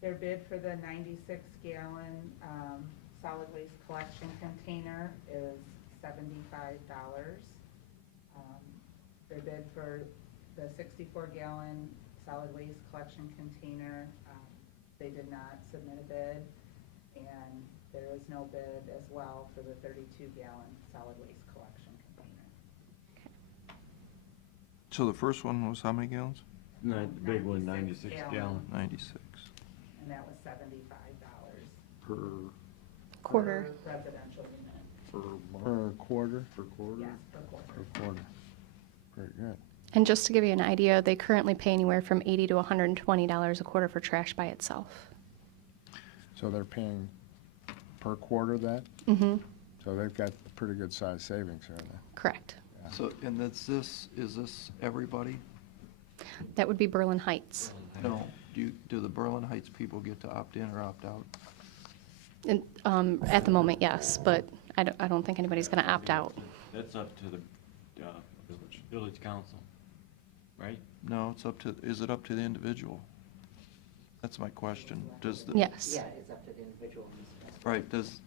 Their bid for the 96-gallon solid waste collection container is $75. Their bid for the 64-gallon solid waste collection container, they did not submit a bid, and there is no bid as well for the 32-gallon solid waste collection container. So the first one was how many gallons? No, the big one, 96 gallon. 96. And that was $75 Per, Quarter. per residential unit. per month, Per quarter? per quarter? Yes, per quarter. Per quarter. Very good. And just to give you an idea, they currently pay anywhere from $80 to $120 a quarter for trash by itself. So they're paying per quarter that? Mm-hmm, So they've got pretty good size savings there then. correct. So, and is this everybody? That would be Berlin Heights. No. Do the Berlin Heights people get to opt in or opt out? And, at the moment, yes, but I don't think anybody's going to opt out. That's up to the village council, right? No, is it up to the individual? That's my question. Does the? Yes. Yeah, it's up to the individual. Right, does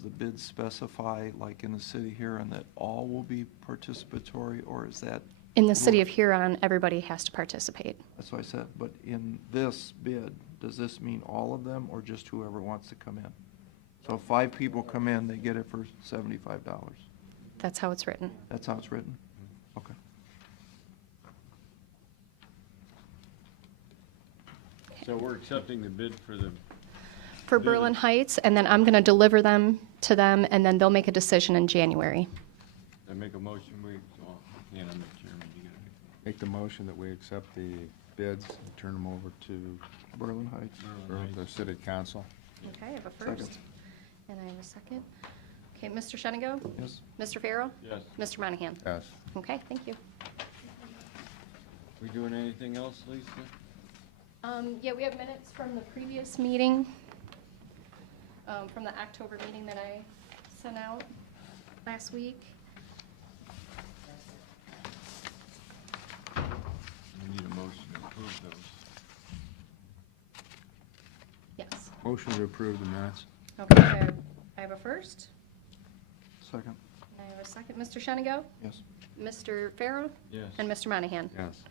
the bid specify, like in the city here, and that all will be participatory, or is that? In the city of Huron, everybody has to participate. That's what I said, but in this bid, does this mean all of them, or just whoever wants to come in? So if 5 people come in, they get it for $75. That's how it's written. That's how it's written? Okay. So we're accepting the bid for the, For Berlin Heights, and then I'm going to deliver them to them, and then they'll make a decision in January. I make a motion, I'm the chairman, you gotta Make the motion that we accept the bids and turn them over to Berlin Heights. the city council. Okay, I have a Second. first, and I have a second. Okay, Mr. Shenigo? Yes. Mr. Farrell? Yes. Mr. Monahan? Yes. Okay, thank you. We doing anything else, Lisa? Yeah, we have minutes from the previous meeting, from the October meeting that I sent out last week. We need a motion to approve those. Yes. Motion to approve the minutes. Okay, I have a first, Second. and I have a second. Mr. Shenigo? Yes. Mr. Farrell? Yes. And Mr. Monahan? Yes.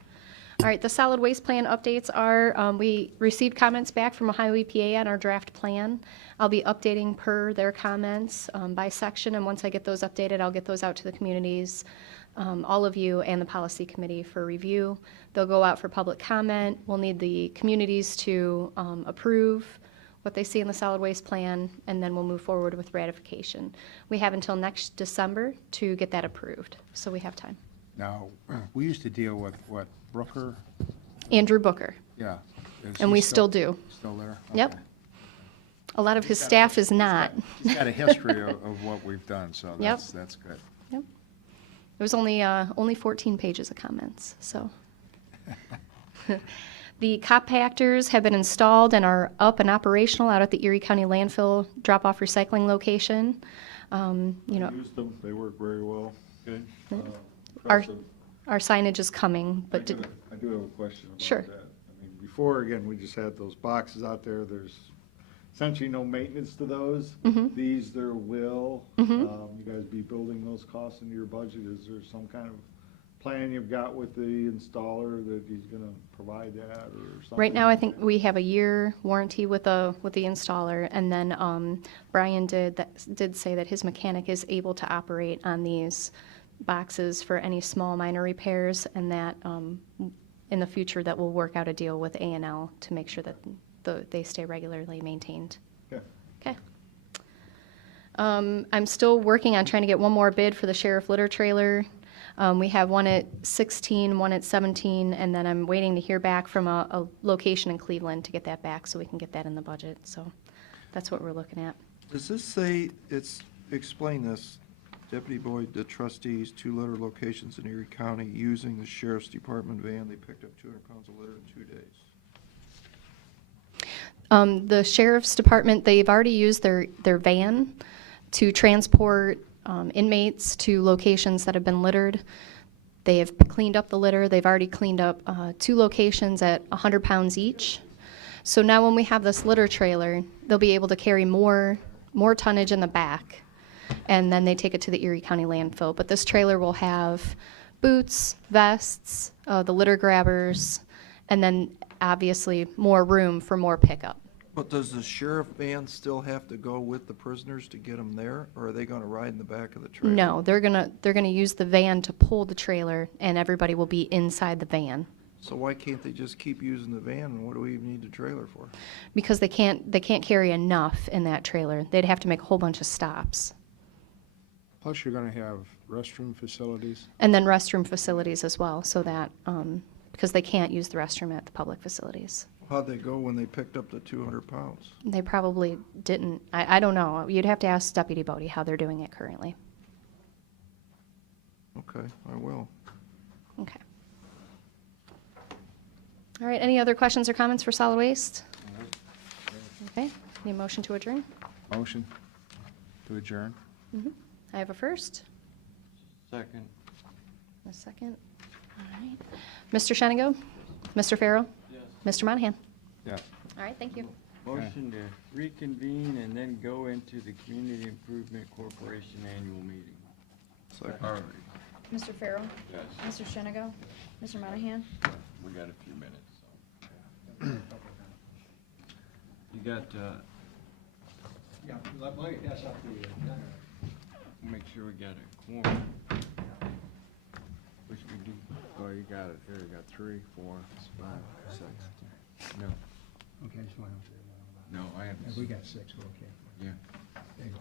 All right, the solid waste plan updates are, we received comments back from Ohio EPA on our draft plan. I'll be updating per their comments by section, and once I get those updated, I'll get those out to the communities, all of you and the policy committee for review. They'll go out for public comment. We'll need the communities to approve what they see in the solid waste plan, and then we'll move forward with ratification. We have until next December to get that approved, so we have time. Now, we used to deal with, what, Brooker? Andrew Booker, Yeah. Is and he we still do. Still there? Yep. Okay. A lot of his staff is not. He's got a history of what we've done, so Yep. that's good. Yep. There was only 14 pages of comments, so. The compactors have been installed and are up and operational out at the Erie County landfill drop-off recycling location. You know, Used them, they work very well. Good. our, Impressive. our signage is coming, but I do have a question about Sure. that. I mean, before, again, we just had those boxes out there, there's essentially no maintenance to those. Mhm. These, there will. Mhm. You guys be building those costs into your budget, is there some kind of plan you've got with the installer that he's gonna provide that, or something? right now I think we have a year warranty with the installer, and then Brian did say that his mechanic is able to operate on these boxes for any small minor repairs, and that in the future that we'll work out a deal with A&L to make sure that they stay regularly maintained. Okay. Okay. I'm still working on trying to get one more bid for the sheriff litter trailer. We have one at 16, one at 17, and then I'm waiting to hear back from a location in Cleveland to get that back so we can get that in the budget. So that's what we're looking at. Does this say, explain this, Deputy Boyd, the trustees, 2 litter locations in Erie County using the sheriff's department van, they picked up 200 pounds of litter in 2 days. The sheriff's department, they've already used their van to transport inmates to locations that have been littered. They have cleaned up the litter. They've already cleaned up 2 locations at 100 pounds each. So now when we have this litter trailer, they'll be able to carry more tonnage in the back, and then they take it to the Erie County landfill. But this trailer will have boots, vests, the litter grabbers, and then obviously more room for more pickup. But does the sheriff van still have to go with the prisoners to get them there, or are they gonna ride in the back of the trailer? No, they're gonna use the van to pull the trailer, and everybody will be inside the van. So why can't they just keep using the van, and what do we even need the trailer for? Because they can't carry enough in that trailer. They'd have to make a whole bunch of stops. Plus, you're gonna have restroom facilities. And then restroom facilities as well, so that, because they can't use the restroom at the public facilities. How'd they go when they picked up the 200 pounds? They probably didn't, I don't know. You'd have to ask Deputy Bodie how they're doing it currently. Okay, I will. Okay. All right, any other questions or comments for solid waste? Okay, need a motion to adjourn? Motion to adjourn? I have a first, Second. a second. All right. Mr. Shenigo? Mr. Farrell? Yes. Mr. Monahan? Yes. All right, thank you. Motion to reconvene and then go into the Community Improvement Corporation annual meeting. Second. All right, Mr. Farrell? yes, Mr. Shenigo? Mr. Monahan? we got a few minutes, so. You got, Yeah, let me pass out the agenda. make sure we got a quorum. Which we do, Oh, you got it. Here, you got 3, 4, 5, 6. no, Okay, I just want to, no, I have, we got 6, we're okay. yeah. There you go.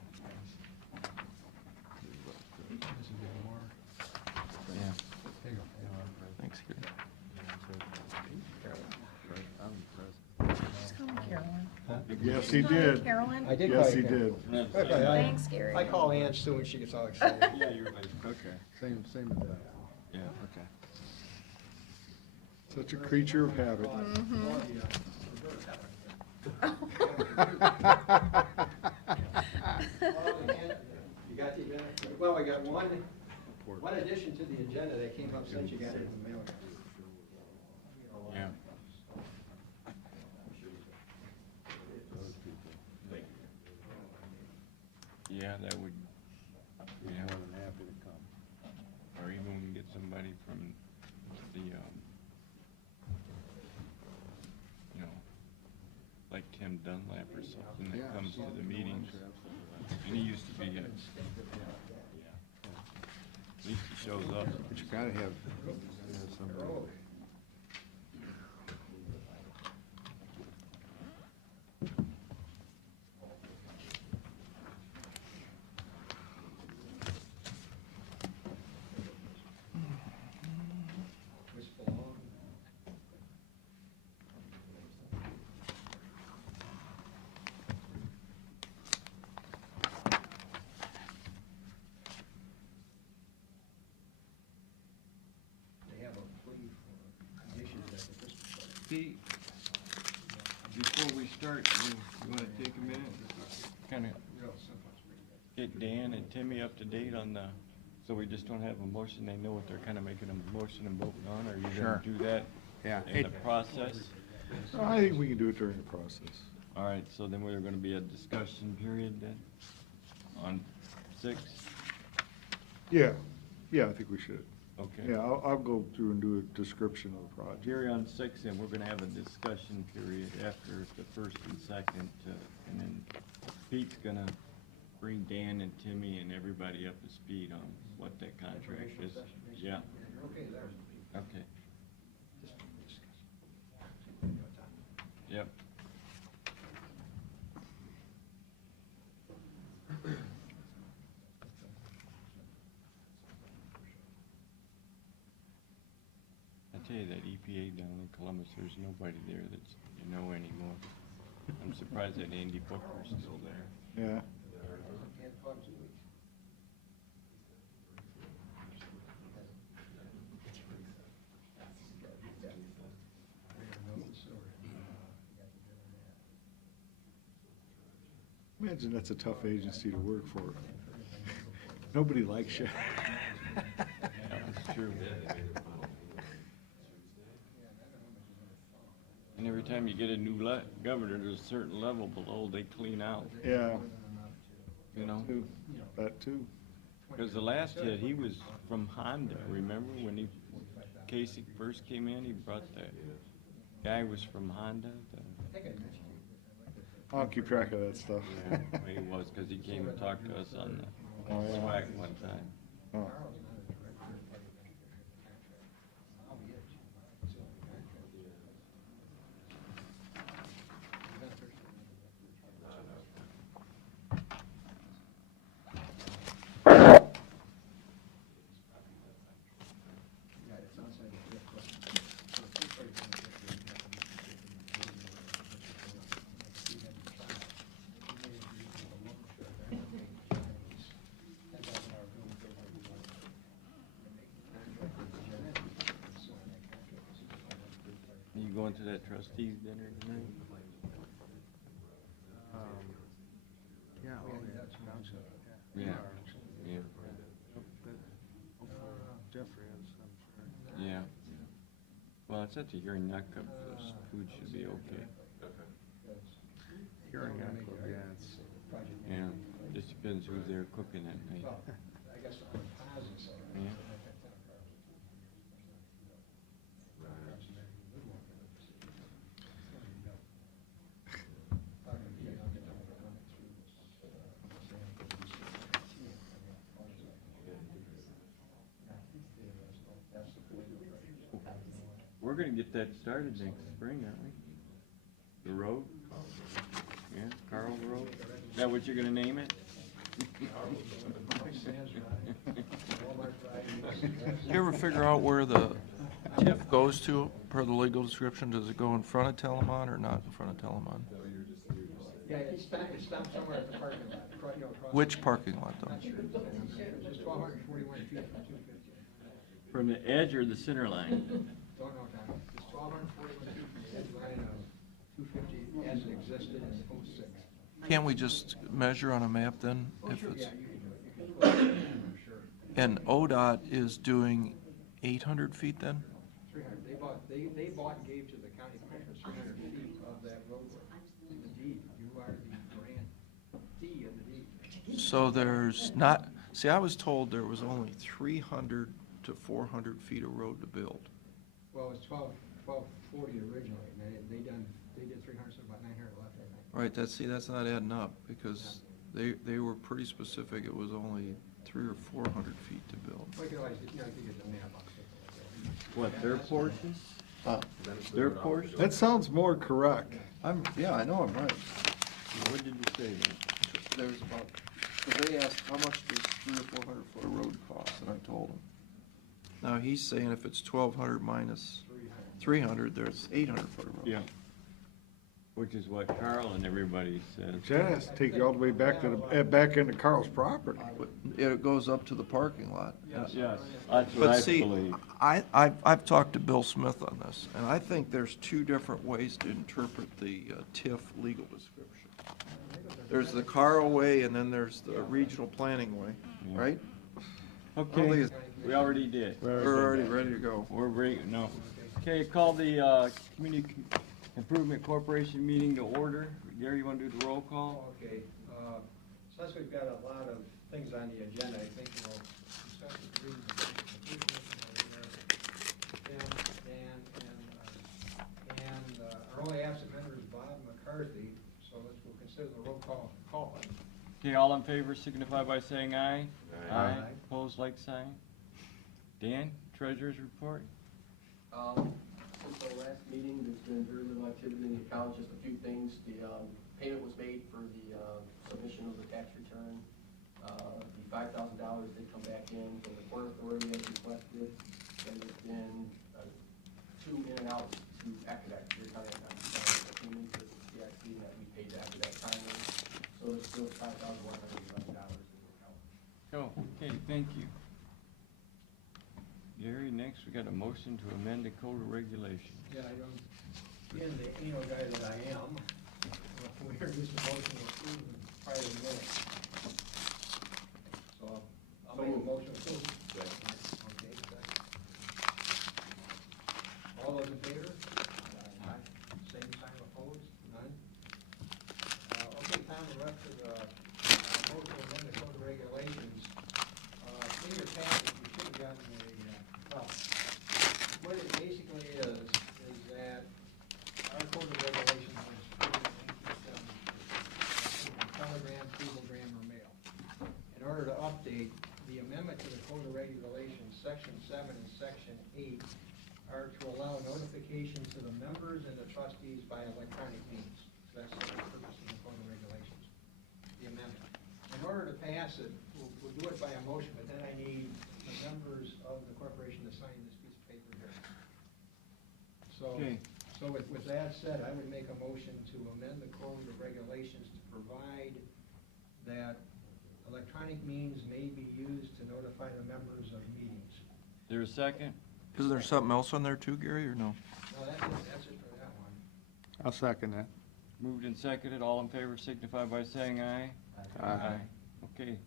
This is getting more. Yeah. There you go. Thanks, Gary. Just call me Carolyn. Yes, he did. Carolyn? I did Yes, call he you did. Thanks, Gary. I call Ann Sue when she gets all excited. Yeah, you're right. Okay, same as that. Yeah. Okay. Such a creature of habit. You got the agenda? Well, we got one addition to the agenda that came up since you got it in the mail. Yeah. Yeah, that would, yeah, More than happy to come. or even we can get somebody from the, you know, like Tim Dunlap or something Yeah, that comes to the meetings. absolutely. And he used to be, at least he shows up. But you gotta have somebody. They have a plea for additions at the Christmas party. Pete, before we start, you wanna take a minute? Kinda get Dan and Timmy up to date on the, so we just don't have a motion, they know what they're kinda making a motion and voting on, or you Sure. gonna do that Yeah. in the process? I think we can do it during the process. All right, so then we're gonna be a discussion period then, on 6? Yeah, I think we should. Okay. Yeah, I'll go through and do a description of the project. Jerry, on 6, and we're gonna have a discussion period after the first and second, and then Pete's gonna bring Dan and Timmy and everybody up to speed on what that contract is. Yeah, Okay, there. okay. Yep. I tell you, that EPA down in Columbus, there's nobody there that's, you know, anymore. I'm surprised that Andy Booker's still there. Yeah. Imagine that's a tough agency to work for. Nobody likes you. That was true. And every time time you get a new governor, there's a certain level below, they clean out, Yeah, you know? too, that too. Because the last hit, he was from Honda, remember when Casey first came in, he brought that guy was from Honda? I don't keep track of that stuff. Yeah, well, he was, because he came and talked to us on the Oh, yeah. SWAC one time. Oh. You going to that trustees dinner tonight? Yeah, yeah, Jeffrey is, I'm sure. yeah. Well, it's at the hearing, not cup, the food should be okay. Hearing on club, yeah, it's. Yeah, just depends who's there cooking that night. Yeah. We're gonna get that started next spring, aren't we? The road? Yeah, Carl Road? Is that what you're gonna name it? You ever figure out where the TIF goes to per the legal description? Does it go in front of Telamon or not in front of Telamon? Yeah, it stopped somewhere at the parking lot, across. Which parking lot though? It's just 1,241 feet from 250. From the edge or the center line? Don't know, Tom. It's 1,241 feet from the edge line of 250 as it existed in '06. Can't we just measure on a map then? If Sure, it's yeah, you can. Sure. And ODOT is doing 800 feet then? 300. They bought and gave to the county commissioners 300 feet of that roadway. The deed, you are the grantee of the deed. So there's not, see, I was told there was only 300 to 400 feet of road to build. Well, it's 1240 originally, and they did 300, so about 900 left, I think. Right, that's not adding up, because they were pretty specific, it was only 300 or 400 feet to build. We can always, you get the map on it. What, their portion? Uh, Their portion? That sounds more correct. Yeah, I know I'm right. What did you say then? There's about, because they asked, how much does 300 or 400 foot of road cost, and I told them. Now, he's saying if it's 1,200 minus 300, there's 800 foot of road. Yeah. Which is what Carl and everybody says. That has to take you all the way back to back into Carl's property. But it goes up to the parking lot. Yes, that's what But I see, believe. I've talked to Bill Smith on this, and I think there's two different ways to interpret the TIF legal description. There's the Carl way, and then there's the regional planning way, Yeah. right? Okay, we already did. We're already ready to go. We're ready, no. Okay, call the Community Improvement Corporation meeting to order. Gary, you want to do the roll call? Okay, since we've got a lot of things on the agenda, I think we'll discuss the green. And our only absent member is Bob McCarthy, so we'll consider the roll call. Okay, all in favor signify by saying aye. Aye. Opposed, like sign. Dan, treasurer's report? Since our last meeting, there's been very little activity in the account, just a few things. The payment was made for the submission of the tax return. The $5,000 did come back in from the Port Authority as requested, and there's been 2 in and outs to Acadac, your county payments to CIC that we paid after that time. So there's still $5,111 in the account. Oh, okay, thank you. Gary, next we got a motion to amend the code of regulations. Yeah, being the anal guy that I am, we introduced a motion to approve prior to the minutes. So I'll make a motion to approve. Okay, second. All those in favor? Aye. Same sign. rest of the motion and then the code of regulations, in your package, you should have gotten well, what it basically is that our code of regulations was put in 1973. Telegram, cablegram, or mail. In order to update, the amendment to the code of regulations, section 7 and section 8, are to allow notification to the members and the trustees by electronic means. That's the purpose of the code of regulations, the amendment. In order to pass it, we'll do it by a motion, but then I need the members of the corporation to sign this piece of paper here. So, Okay. so with that said, I would make a motion to amend the code of regulations to provide that electronic means may be used to notify the members of meetings. There a second? Is there something else on there too, Gary, or no? No, that's it for that one. I'll second that. Moved and seconded, all in favor signify by saying aye. Aye. Okay,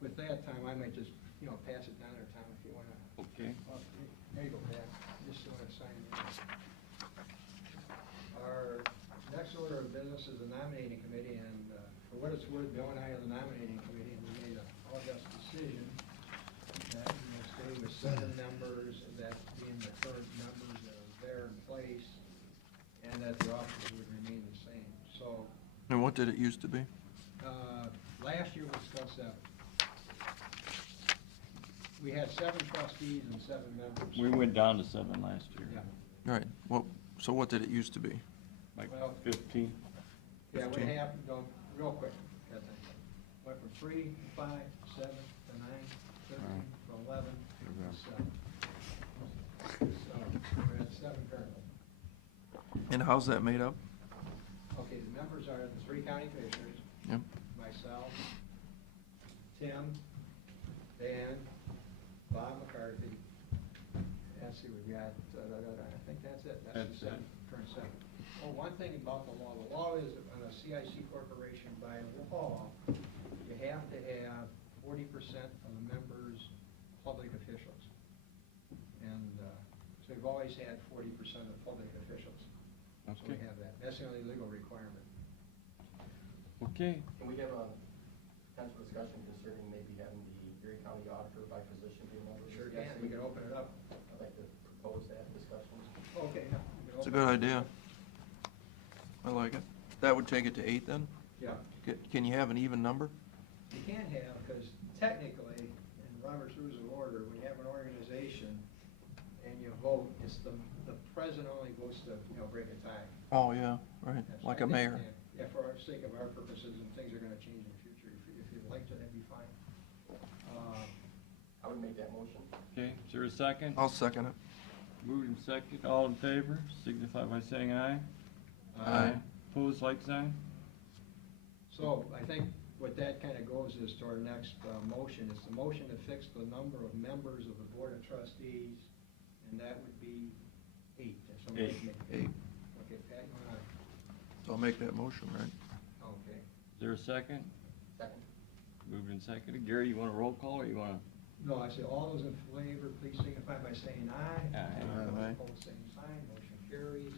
With that, Tom, I might just, pass it down there, Tom, if you wanna. okay. There you go, Pat, just wanna sign it. Our next order of business is the nominating committee, and for what it's worth, Bill and I are the nominating committee, and we made an all-just decision that we will stay with 7 members, that being the current members that are there in place, and that the officers would remain the same. So, And what did it used to be? last year was still 7. We had 7 trustees and 7 members. We went down to 7 last year. Yeah. Right, so what did it used to be? Like Well- 15. Yeah, what 15. happened, real quick, that thing. Went from 3 to 5, 7 to 9, 13, to 11, to 7. So, we're at 7 currently. And how's that made up? Okay, the members are the 3 county commissioners, Yep. myself, Tim, Dan, Bob McCarthy. Let's see, we've got, I think that's it. That's the it. current 7. Oh, one thing about the law is on a CIC corporation, by law, you have to have 40% of the members public officials. And, so we've always had 40% of public officials. So we Okay. have that. That's the only legal requirement. Okay, Can we have a potential discussion concerning maybe having the Erie County auditor by position be a member? of the Sure CIC? can, we can open it up. I'd like to propose that discussion. Okay. yeah, we can It's a open good it up. idea. I like it. That would take it to 8 then? Yeah, Can you have an even number? you can have, because technically, in Robert's Rules of Order, when you have an organization and you vote, it's the president only votes to, break a tie. Oh, yeah, right, That's like right. a mayor. Yeah, for our sake of our purposes, and things are gonna change in the future, if you'd like to, that'd be fine. I would make that motion. okay, is there a second? I'll second it. Moved and seconded, all in favor signify by saying aye. Aye. Opposed, like sign? So I think what that kind of goes is to our next motion, is the motion to fix the number of members of the Board of Trustees, and that would be 8. If somebody 8. can make- 8. Okay, Pat, you wanna, So I'll make that motion, right? okay. Is there a second? Second. Moved and seconded. Gary, you want a roll call or you want No, I say all those in favor, please signify by saying aye. Aye. Aye. Opposed, same sign, motion carries.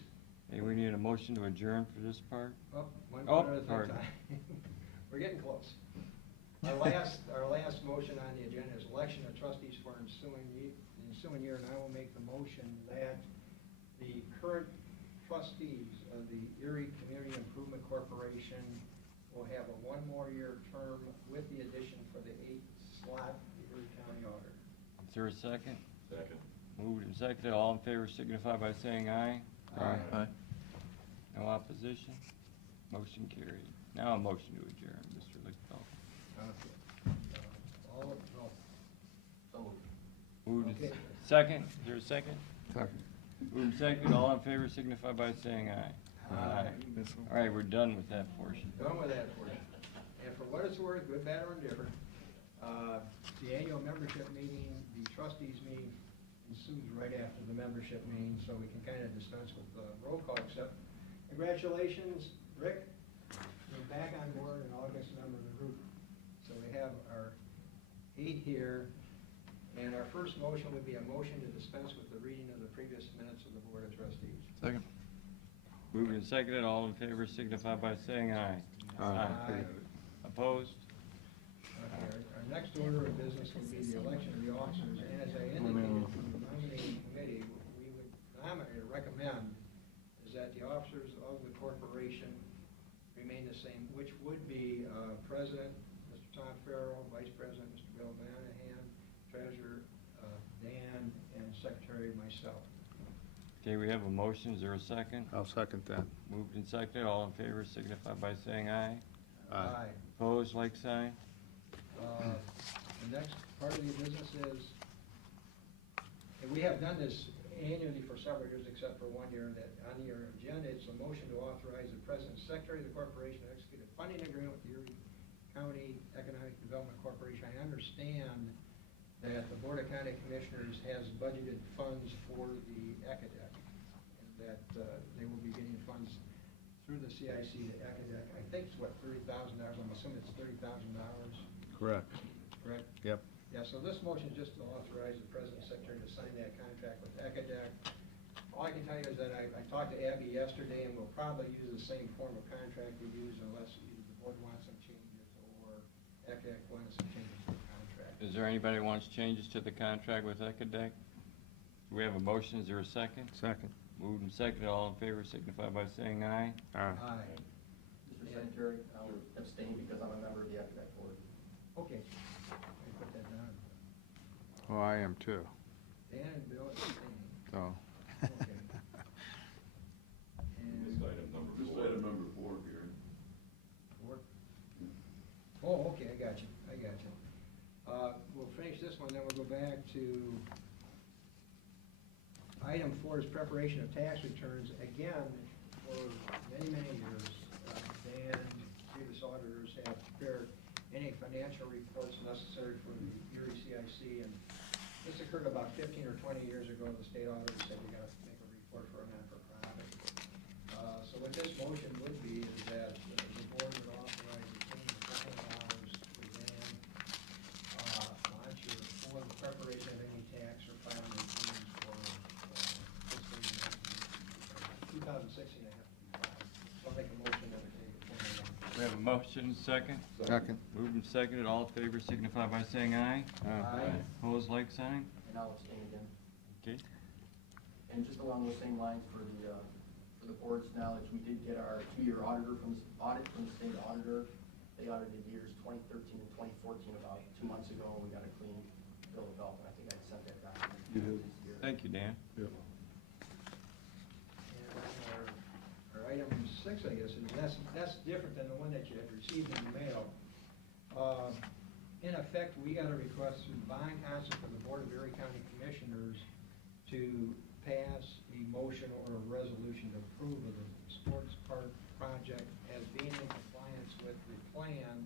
hey, we need a motion to adjourn for this part? Oh, one Oh, at a sorry. time. We're getting close. Our last motion on the agenda is election of trustees for ensuing year, and I will make the motion that the current trustees of the Erie Community Improvement Corporation will have a 1 more year term with the addition for the 8th slot, the Erie County Auditor. Is there a second? Second. Moved and seconded, all in favor signify by saying aye. Aye. No opposition? Motion carried. Now a motion to adjourn, Mr. Lichtfeld. All of, no. So moved. Moved and Okay. second, is there a second? Second. Moved and seconded, all in favor signify by saying aye. Aye. All right, we're done with that portion. Done with that for you. And for what it's worth, good, bad, or indifferent, the annual membership meeting, the trustees meeting ensues right after the membership meeting, so we can kind of dispense with the roll call, except congratulations, Rick, you're back on board and August member of the group. So we have our 8 here, and our first motion would be a motion to dispense with the reading of the previous minutes of the Board of Trustees. Second. Moved and seconded, all in favor signify by saying aye. Aye. Opposed? Okay, our next order of business will be the election of the officers, and as I indicated to the nominating committee, we would nominate or recommend is that the officers of the corporation remain the same, which would be President, Mr. Tom Farrell, Vice President, Mr. Bill Monahan, Treasurer, Dan, and Secretary myself. Okay, we have a motion, is there a second? I'll second that. Moved and seconded, all in favor signify by saying aye. Aye. Opposed, like sign? The next part of the business is, and we have done this annually for several years, except for 1 year, that on your agenda, it's a motion to authorize the President and Secretary of the Corporation to execute a funding agreement with the Erie County Economic Development Corporation. I understand that the Board of County Commissioners has budgeted funds for the ECADEC, and that they will be getting funds through the CIC to ECADEC. I think it's what, $30,000, I'm assuming it's $30,000. Correct. Correct? Yep. Yeah, so this motion is just to authorize the President and Secretary to sign that contract with ECADEC. All I can tell you is that I talked to Abby yesterday, and we'll probably use the same form of contract we use unless either the board wants some changes or ECADEC wants some changes to the contract. Is there anybody who wants changes to the contract with ECADEC? We have a motion, is there a second? Second. Moved and seconded, all in favor signify by saying aye. Aye. Aye. Mr. Secretary, I'll abstain because I'm a member of the ECADEC board. Okay. I put that down. Oh, I am too, Dan and Bill are staying. so. Okay. And item number 4 here. Four? Oh, okay, I got you. We'll finish this one, then we'll go back to item 4 is preparation of tax returns. Again, for many, many years, Dan, previous auditors have prepared any financial reports necessary for the Erie CIC, and this occurred about 15 or 20 years ago. The state auditor said we got to make a report for a not-for-profit. So what this motion would be is that the board would authorize the change of $20 for Dan Launcher for the preparation of any tax or filing returns for fiscal year 2016 and a half. So I'll make a motion that we take $20. We have a motion, second? Second. Moved and seconded, all in favor signify by saying aye. Aye. Opposed, like sign? And I'll abstain again. Okay. And just along those same lines for the board's knowledge, we did get our 2-year audit from the state auditor. They audited years 2013 and 2014 about 2 months ago, and we got a clean bill of health. And I think I sent that document. You did. this year. Thank you, Dan. Yep. And our item 6, I guess, and that's different than the one that you had received in the mail. In effect, we got a request through the bond council for the Board of Erie County Commissioners to pass a motion or a resolution to approve of the sports park project as being in compliance with the plan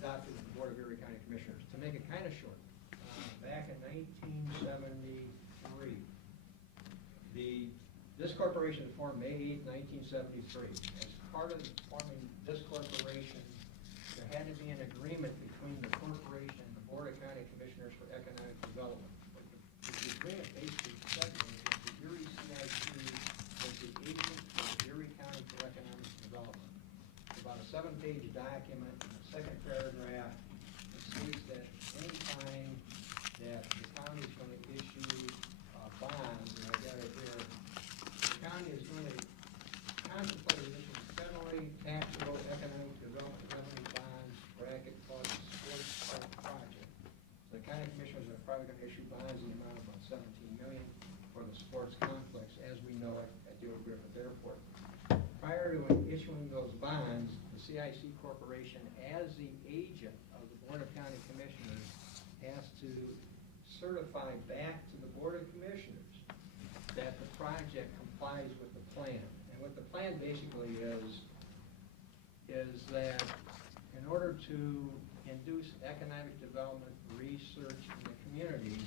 adopted at the Board of Erie County Commissioners. To make it kind of short, back in 1973, this corporation was formed May 8, 1973. As part of forming this corporation, there had to be an agreement between the corporation and the Board of County Commissioners for Economic Development. What the agreement basically said was that the Erie CIC was the agent for Erie County for Economic Development. It's about a 7-page document. In the second paragraph, it states that any time that the county is going to issue bonds, and I got it here, the county is going to contemplate issuing federally taxable economic development revenue bonds, bracket called the sports park project. So the county commissioners are probably going to issue bonds in the amount of about $17 million for the sports complex as we know it at DeWitt Griffith Airport. Prior to issuing those bonds, the CIC Corporation, as the agent of the Board of County Commissioners, has to certify back to the Board of Commissioners that the project complies with the plan. And what the plan basically is that in order to induce economic development research in the community,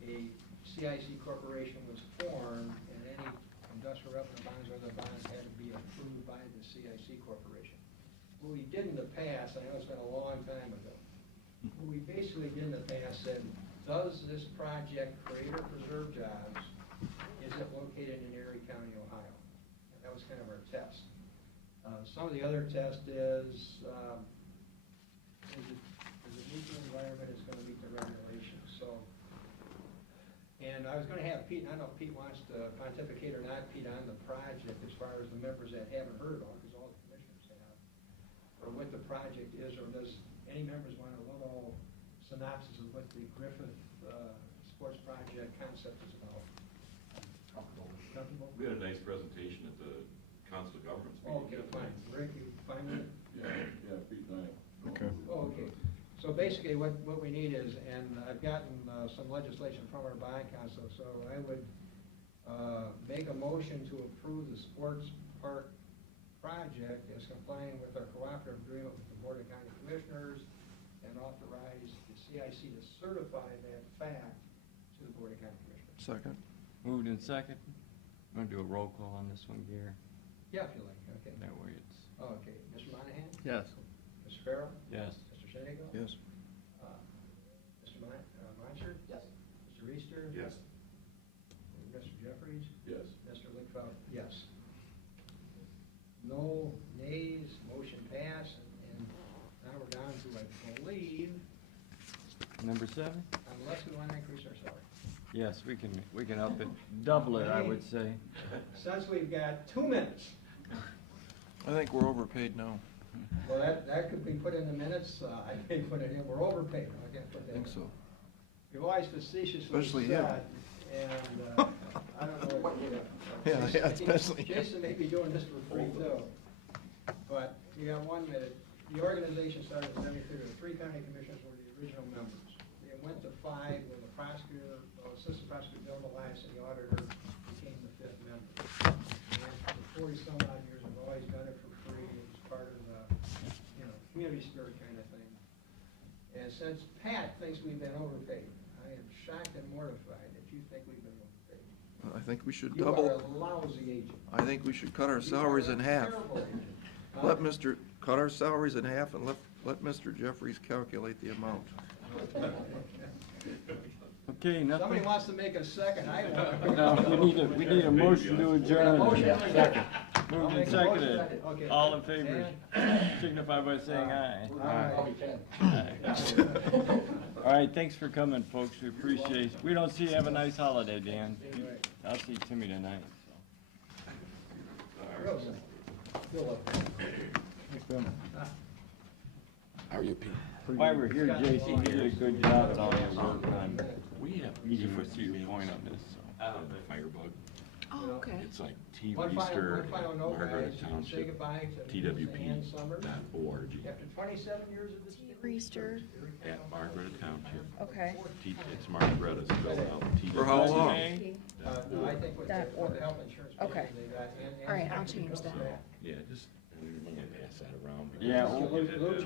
a CIC corporation was formed, and any industrial revenue bonds or other bonds had to be approved by the CIC corporation. What we did in the past, I know it's been a long time ago, what we basically did in the past said, does this project create or preserve jobs in is it located in Erie County, Ohio? And that was kind of our test. Some of the other test is it meet the environment, it's gonna meet the regulations, so. And I was gonna have Pete, and I don't know if Pete wants to pontificate or not, Pete, on the project as far as the members that haven't heard about it, because all the commissioners have, or what the project is, or does any members want a little synopsis of what the Griffith Sports Project concept is about? Comfortable? We had a nice presentation at the Council of Governments meeting. Okay, fine. Rick, you fine with it? Yeah, Pete and I. Okay. Oh, okay. So basically, what we need is, and I've gotten some legislation from our bond council, so I would make a motion to approve the sports park project as complying with our cooperative agreement with the Board of County Commissioners and authorize the CIC to certify that fact to the Board of County Commissioners. Second. Moved in second. I'm gonna do a roll call on this one, Gary. Yeah, if you like, okay. That way it's, Okay, Mr. Monahan? Yes. Mr. Farrell? yes. Mr. Shenigo? Yes. Mr. Moncher? Yes. Mr. Reister? Yes. Mr. Jeffries? Yes. Mr. Lickfout? Yes. No nays, motion passed, and now we're down to, I believe, Number 7? unless we want to increase our salary. Yes, we can up it, double it, I would say. Since we've got 2 minutes, I think we're overpaid now. well, that could be put in the minutes, I may put it in, we're overpaid, I can't put I that think in. so. You've always facetiously Especially him. said, and I don't know what you. Yeah, especially him. Jason may be doing this for free too. But you got 1 minute. The organization started in '73 with 3 county commissioners were the original members. It went to 5 when the prosecutor, assistant prosecutor Bill Elias and the auditor became the 5th member. And for 40-some odd years, I've always done it for free. It was part of the, community spirit kind of thing. And since Pat thinks we've been overpaid, I am shocked and mortified that you think we've been overpaid. I think we should You are double. a lousy agent. I think we should cut our salaries in half. Terrible agent. Cut our salaries in half and let Mr. Jeffries calculate the amount. Okay, Somebody nothing? wants to make a second, I want. No, we need a motion to adjourn. Motion. Second. Moved and seconded. Okay. All in favor, signify by saying aye. Aye. All right, thanks for coming, folks, we appreciate it. We don't see you, have a nice holiday, Dan. I'll see Timmy tonight, so. Real simple. Fill up. How are you, Pete? While we're here, Jason, you did a good job with all your work on We have meeting with different you emails point on this, so. Firebug. Oh, okay. It's like T. One Reister, final note, Margaret guys, say Township, goodbye to Ann Summers. TWP.org. After 27 years of this. Reister. At Margaret Township. Okay. It's Margaret spelled out. For how long? No, I think with the health insurance. Okay. plan they got, All right, I'll change that. Yeah, just, I'm gonna pass that around. Yeah,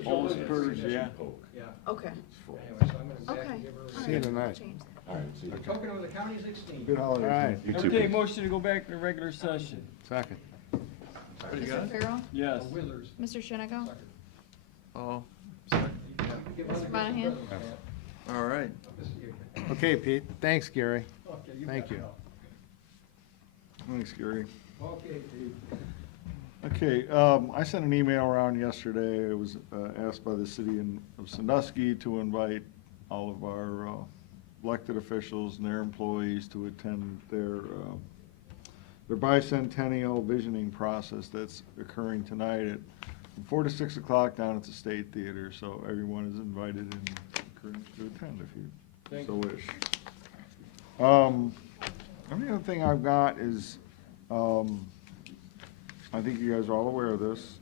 old spurs, yeah. Yeah. Okay. Anyway, so I'm gonna Okay. back give her. See you tonight. All right, see you. A token of the county's esteem. Good holiday. You too, Okay, Pete. motion to go back to regular session. Second. What do you got? Mr. Farrell? Yes. Withers. Mr. Shenigo? Oh, Mr. Monahan? all right. Okay, Pete. Thanks, Gary. Okay, Thank got you. it all. Thanks, Gary. Okay, Pete. Okay, I sent an email around yesterday. It was asked by the city of Sandusky to invite all of our elected officials and their employees to attend their bicentennial visioning process that's occurring tonight from 4 to 6 o'clock down at the State Theater. So everyone is invited and encouraged to attend if you so wish. And the other thing I've got is, I think you guys are all aware of this.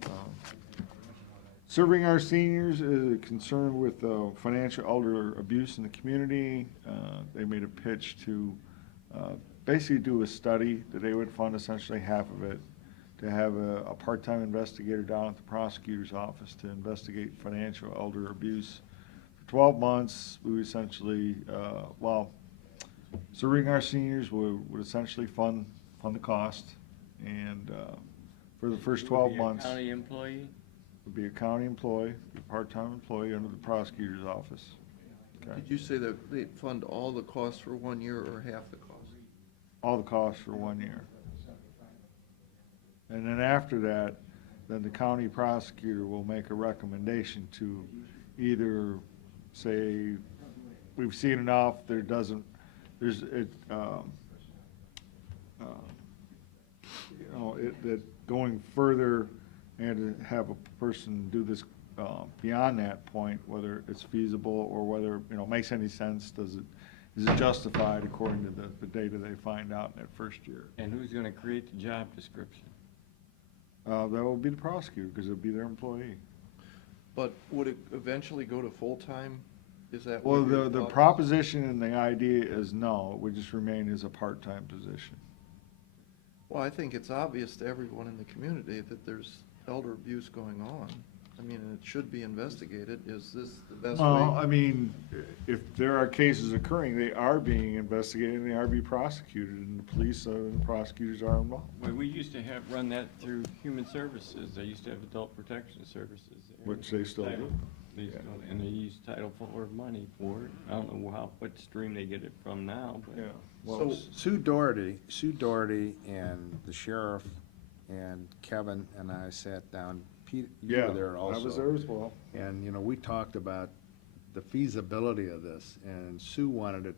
Serving our seniors is a concern with financial elder abuse in the community. They made a pitch to basically do a study that they would fund essentially half of it, to have a part-time investigator down at the prosecutor's office to investigate financial elder abuse. For 12 months, we would essentially, serving our seniors would essentially fund the cost. And for the first 12 months. County employee? Would be a county employee, be a part-time employee under the prosecutor's office. Okay. Did you say that they fund all the costs for 1 year or half the cost? all the costs for 1 year. And then after that, then the county prosecutor will make a recommendation to either say, we've seen enough, that going further and to have a person do this beyond that point, whether it's feasible or whether, makes any sense, is it justified according to the data they find out in that first year? And who's gonna create the job description? That will be the prosecutor, because it'll be their employee. But would it eventually go to full-time? Is that? Well, what your the thoughts? proposition and the idea is no, it would just remain as a part-time position. Well, I think it's obvious to everyone in the community that there's elder abuse going on. I mean, and it should be investigated. Is this the best way? Well, I mean, if there are cases occurring, they are being investigated and they are being prosecuted, and the police and the prosecutors are involved. Well, we used to run that through Human Services. They used to have Adult Protection Services there. Which they still do. They still, and they use Title IV money for it. I don't know what stream they get it from now, but. Yeah. So Well, Sue Doherty and the sheriff and Kevin and I sat down, Pete, you yeah, were there also. I was there as well. And, we talked about the feasibility of this, and Sue wanted to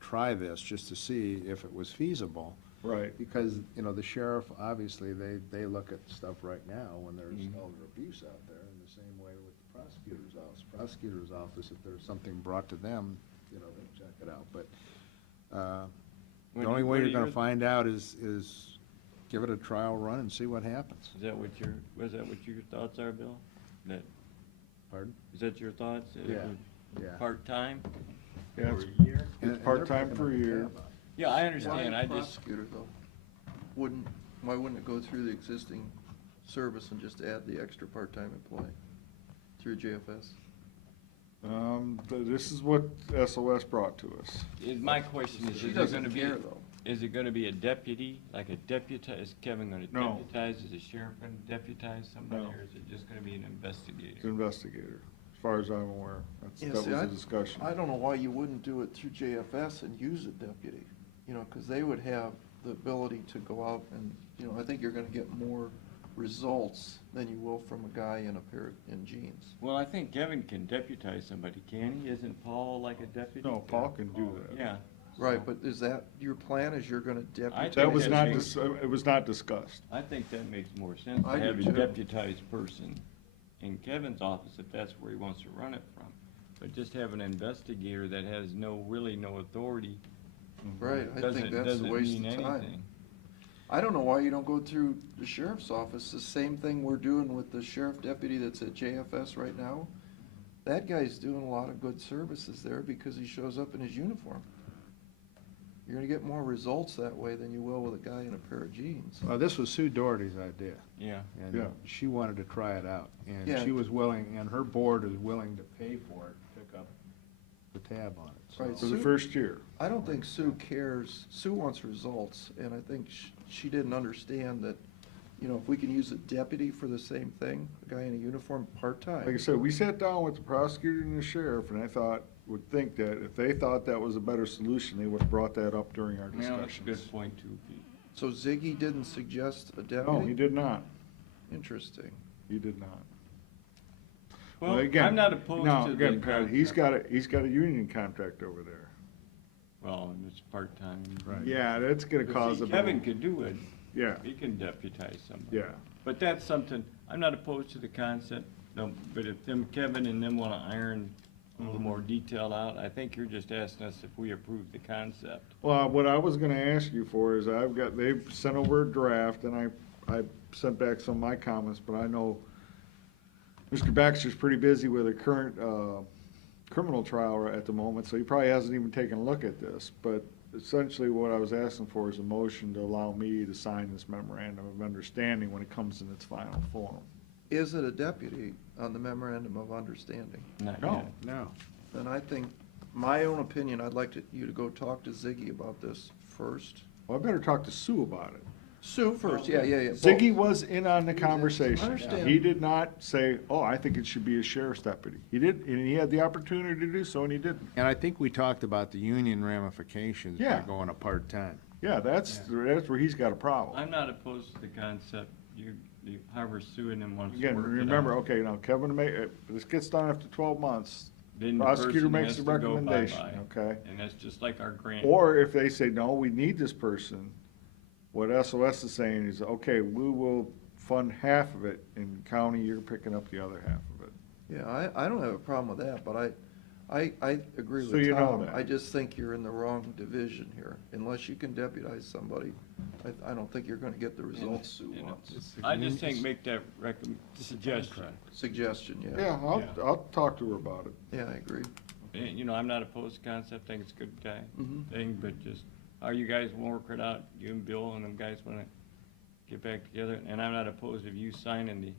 try this just to see if it was feasible. Right. Because, the sheriff, obviously, they look at stuff right now when there's elder abuse out there, in the same way with the prosecutor's office. Prosecutor's office, if there's something brought to them, they check it out. But the only way you're gonna find out is give it a trial run and see what happens. Is that what your thoughts are, Bill? Pardon? Is that your thoughts? Yeah. Part-time? Yeah, For it's- a year? It's part-time for a year. Yeah, I understand, Why I just, prosecutor, though? Why wouldn't it go through the existing service and just add the extra part-time employee through JFS? This is what SOS brought to us. my question is, She is it doesn't gonna be, care, though. is it gonna be a deputy, like a deputize, is Kevin gonna No. deputize, is the sheriff gonna deputize somebody, No. or is it just gonna be an It's investigator? an investigator, as far as I'm aware. Yeah, That was see, the discussion. I don't know why you wouldn't do it through JFS and use a deputy, because they would have the ability to go out and, I think you're gonna get more results than you will from a guy in a pair in jeans. Well, I think Kevin can deputize somebody, can he? Isn't Paul like a deputy? No, Paul can do that. Yeah. Right, but is that, your plan is you're gonna deputize? That was not, makes- it was not discussed. I think that makes more sense, to I do have a too. deputized person in Kevin's office, if that's where he wants to run it from. But just have an investigator that has really no authority. Right, I think doesn't- that's a doesn't waste mean of time. anything. I don't know why you don't go through the sheriff's office, the same thing we're doing with the sheriff deputy that's at JFS right now. That guy's doing a lot of good services there because he shows up in his uniform. You're gonna get more results that way than you will with a guy in a pair of jeans. This was Sue Doherty's idea, Yeah. and Yeah. she wanted to try it out. And Yeah. she was willing, and her board is willing to pay for it, pick up the tab on it. so- Right, For the Sue- first year. I don't think Sue cares, Sue wants results, and I think she didn't understand that, if we can use a deputy for the same thing, a guy in a uniform, part-time. Like I said, we sat down with the prosecutor and the sheriff, and would think that if they thought that was a better solution, they would have brought that up during our Yeah, that's a good discussions. point too, Pete. So Ziggy didn't suggest a deputy? No, he did not. Interesting. He did not. Well, again, I'm not opposed no, to the again, Pat, he's concept. got a union contract over there. Well, and it's part-time. Right. Yeah, that's gonna But cause see, a. Kevin could do it. Yeah, He can deputize somebody. yeah. But that's something, I'm not opposed to the concept, no, but if Kevin and them wanna iron a little more detail out, I think you're just asking us if we approve the concept. Well, what I was gonna ask you for is they've sent over a draft, and I sent back some of my comments, but I know Mr. Baxter's pretty busy with a current, criminal trial at the moment, so he probably hasn't even taken a look at this, but essentially what I was asking for is a motion to allow me to sign this memorandum of understanding when it comes in its final form. Is it a deputy on the memorandum of understanding? Not No. yet. No. Then I think, my own opinion, I'd like you to go talk to Ziggy about this first. Well, I better talk to Sue about it. Sue first, yeah. Ziggy was in on the conversation. Understand. He did not say, oh, I think it should be a sheriff's deputy. He did, and he had the opportunity to do so, and he didn't. And I think we talked about the union ramifications by Yeah. going to part-time. Yeah, that's where he's got a problem. I'm not opposed to the concept, whoever's suing him wants to Again, work it out. remember, okay, now Kevin if this gets done after 12 months, Then the prosecutor person makes has the to go recommendation, bye-bye. okay? And that's just like our grant. Or if they say, no, we need this person, what SOS is saying is, okay, we will fund half of it, and county, you're picking up the other half of it. Yeah, I don't have a problem with that, but I agree So with you know Tom. that. I just think you're in the wrong division here. Unless you can deputize somebody, I don't think you're gonna get the results Sue You know, wants. I just think make that suggestion. Suggestion, yeah. Yeah, I'll talk to her about it. Yeah, I agree. And, you know, I'm not opposed to concept, think it's a good guy Mhm. thing, but just, how you guys will work it out, you and Bill and them guys wanna get back together, and I'm not opposed of you signing the,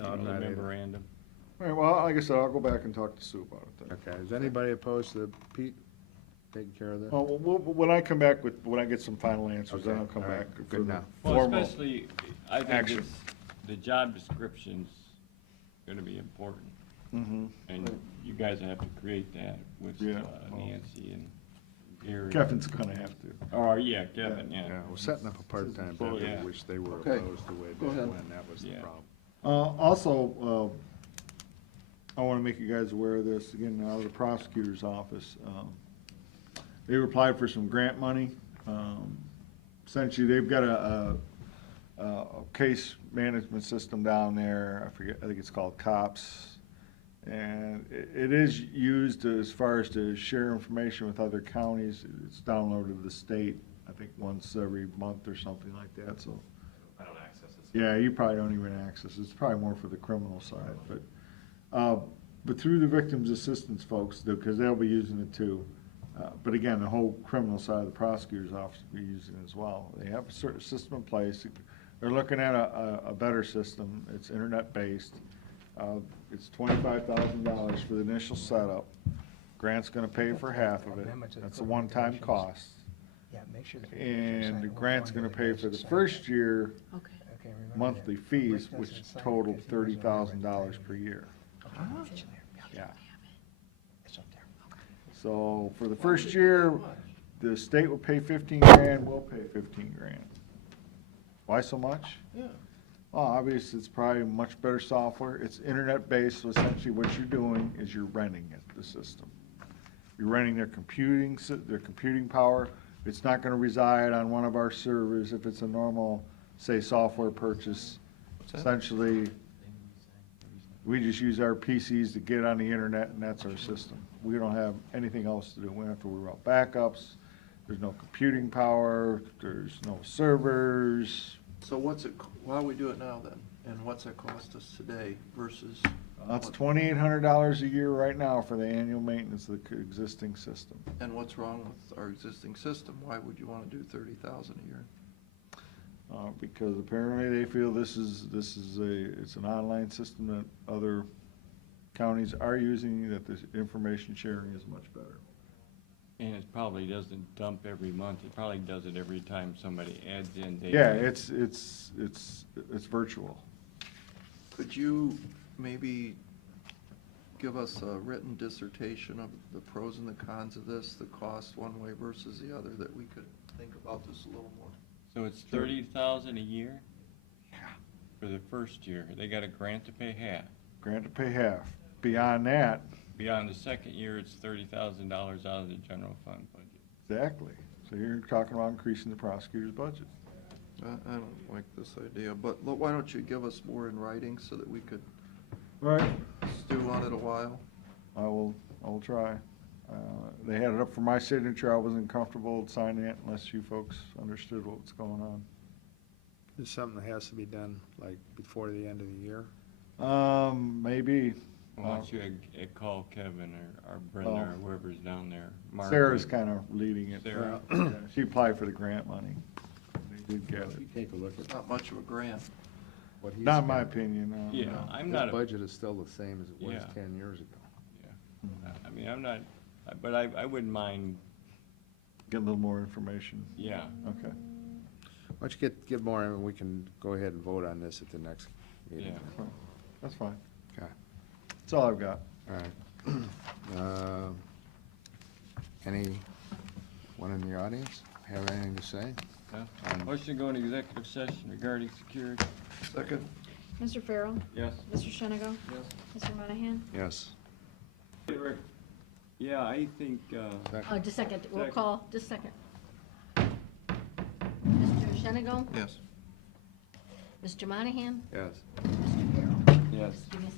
No, I'm the not either. memorandum. All right, well, like I said, I'll go back and talk to Sue about it then. Okay, is anybody opposed to Pete taking care of this? Oh, well, when I come back when I get some final answers, then Okay, I'll come all right, back good for the now. Well, formal. especially, I think action. it's, the job description's gonna be important, Mhm. and you guys have to create that with Yeah, well. Nancy and Gary. Kevin's gonna have to. Oh, yeah, Kevin, Yeah, yeah. we're setting up a part-time Oh, deputy, yeah. which they were Okay, opposed the way go back ahead. when, that was the Yeah. problem. Also, I want to make you guys aware of this, again, out of the prosecutor's office. They applied for some grant money. Essentially, they've got a case management system down there, I forget, I think it's called COPS. And it is used as far as to share information with other counties. It's downloaded to the state, I think once every month or something like that, so. I don't access this. Yeah, you probably don't even access, it's probably more for the criminal side, but through the victims assistance folks, because they'll be using it too. But again, the whole criminal side of the prosecutor's office will be using it as well. They have a certain system in place, they're looking at a better system, it's internet-based. It's $25,000 for the initial setup. Grant's gonna pay for half of it, that's a one-time cost. And the grant's gonna pay for the first year monthly fees, which total $30,000 per year. Yeah. So for the first year, the state will pay 15 grand, we'll pay 15 grand. Why so much? Yeah. Well, obviously, it's probably much better software. It's internet-based, so essentially what you're doing is you're renting it, the system. You're renting their computing power. It's not gonna reside on one of our servers if it's a normal, say, software purchase. Essentially, we just use our PCs to get on the internet, and that's our system. We don't have anything else to do. We don't have to worry about backups. There's no computing power, there's no servers. So why do we do it now then? And what's that cost us today versus? That's $2,800 a year right now for the annual maintenance of the existing system. And what's wrong with our existing system? Why would you wanna do 30,000 a year? Because apparently they feel it's an online system that other counties are using, that the information sharing is much better. And it probably doesn't dump every month, it probably does it every time somebody adds in data. Yeah, it's virtual. Could you maybe give us a written dissertation of the pros and the cons of this, the cost one way versus the other, that we could think about this a little more? So it's 30,000 a year? Yeah. For the first year, they got a grant to pay half. Grant to pay half. Beyond that, Beyond the second year, it's $30,000 out of the general fund budget. exactly. So you're talking about increasing the prosecutor's budget. I don't like this idea, but why don't you give us more in writing so that we could All right. stew on it a while? I will try. They had it up for my signature. I wasn't comfortable signing it unless you folks understood what was going on. It's something that has to be done, like, before the end of the year? Maybe. Why don't you call Kevin or Brenda or whoever's down there? Sarah's Margaret. kind of leading it. Sarah. Yeah, she applied for the grant money. They did get it. You take a look at Not much of a grant. what he's. Not in my spent. opinion, no. Yeah, no. I'm His not, budget is still the same as it was Yeah. 10 years ago. I mean, I'm not, but I wouldn't mind, Get a little more information. yeah. Okay. Why don't you get more, and we can go ahead and vote on this at the next meeting. Yeah. That's fine. Okay, That's all I've got. all right. Anyone in the audience have anything to say? Motion to go into executive session regarding security. Second? Mr. Farrell? Yes. Mr. Shenago? Yes. Mr. Monahan? Yes. Yeah, I think, Just a second, roll Second. call, just a second. Mr. Shenago? Yes. Mr. Monahan? Yes. Mr. Farrell? yes. Give me a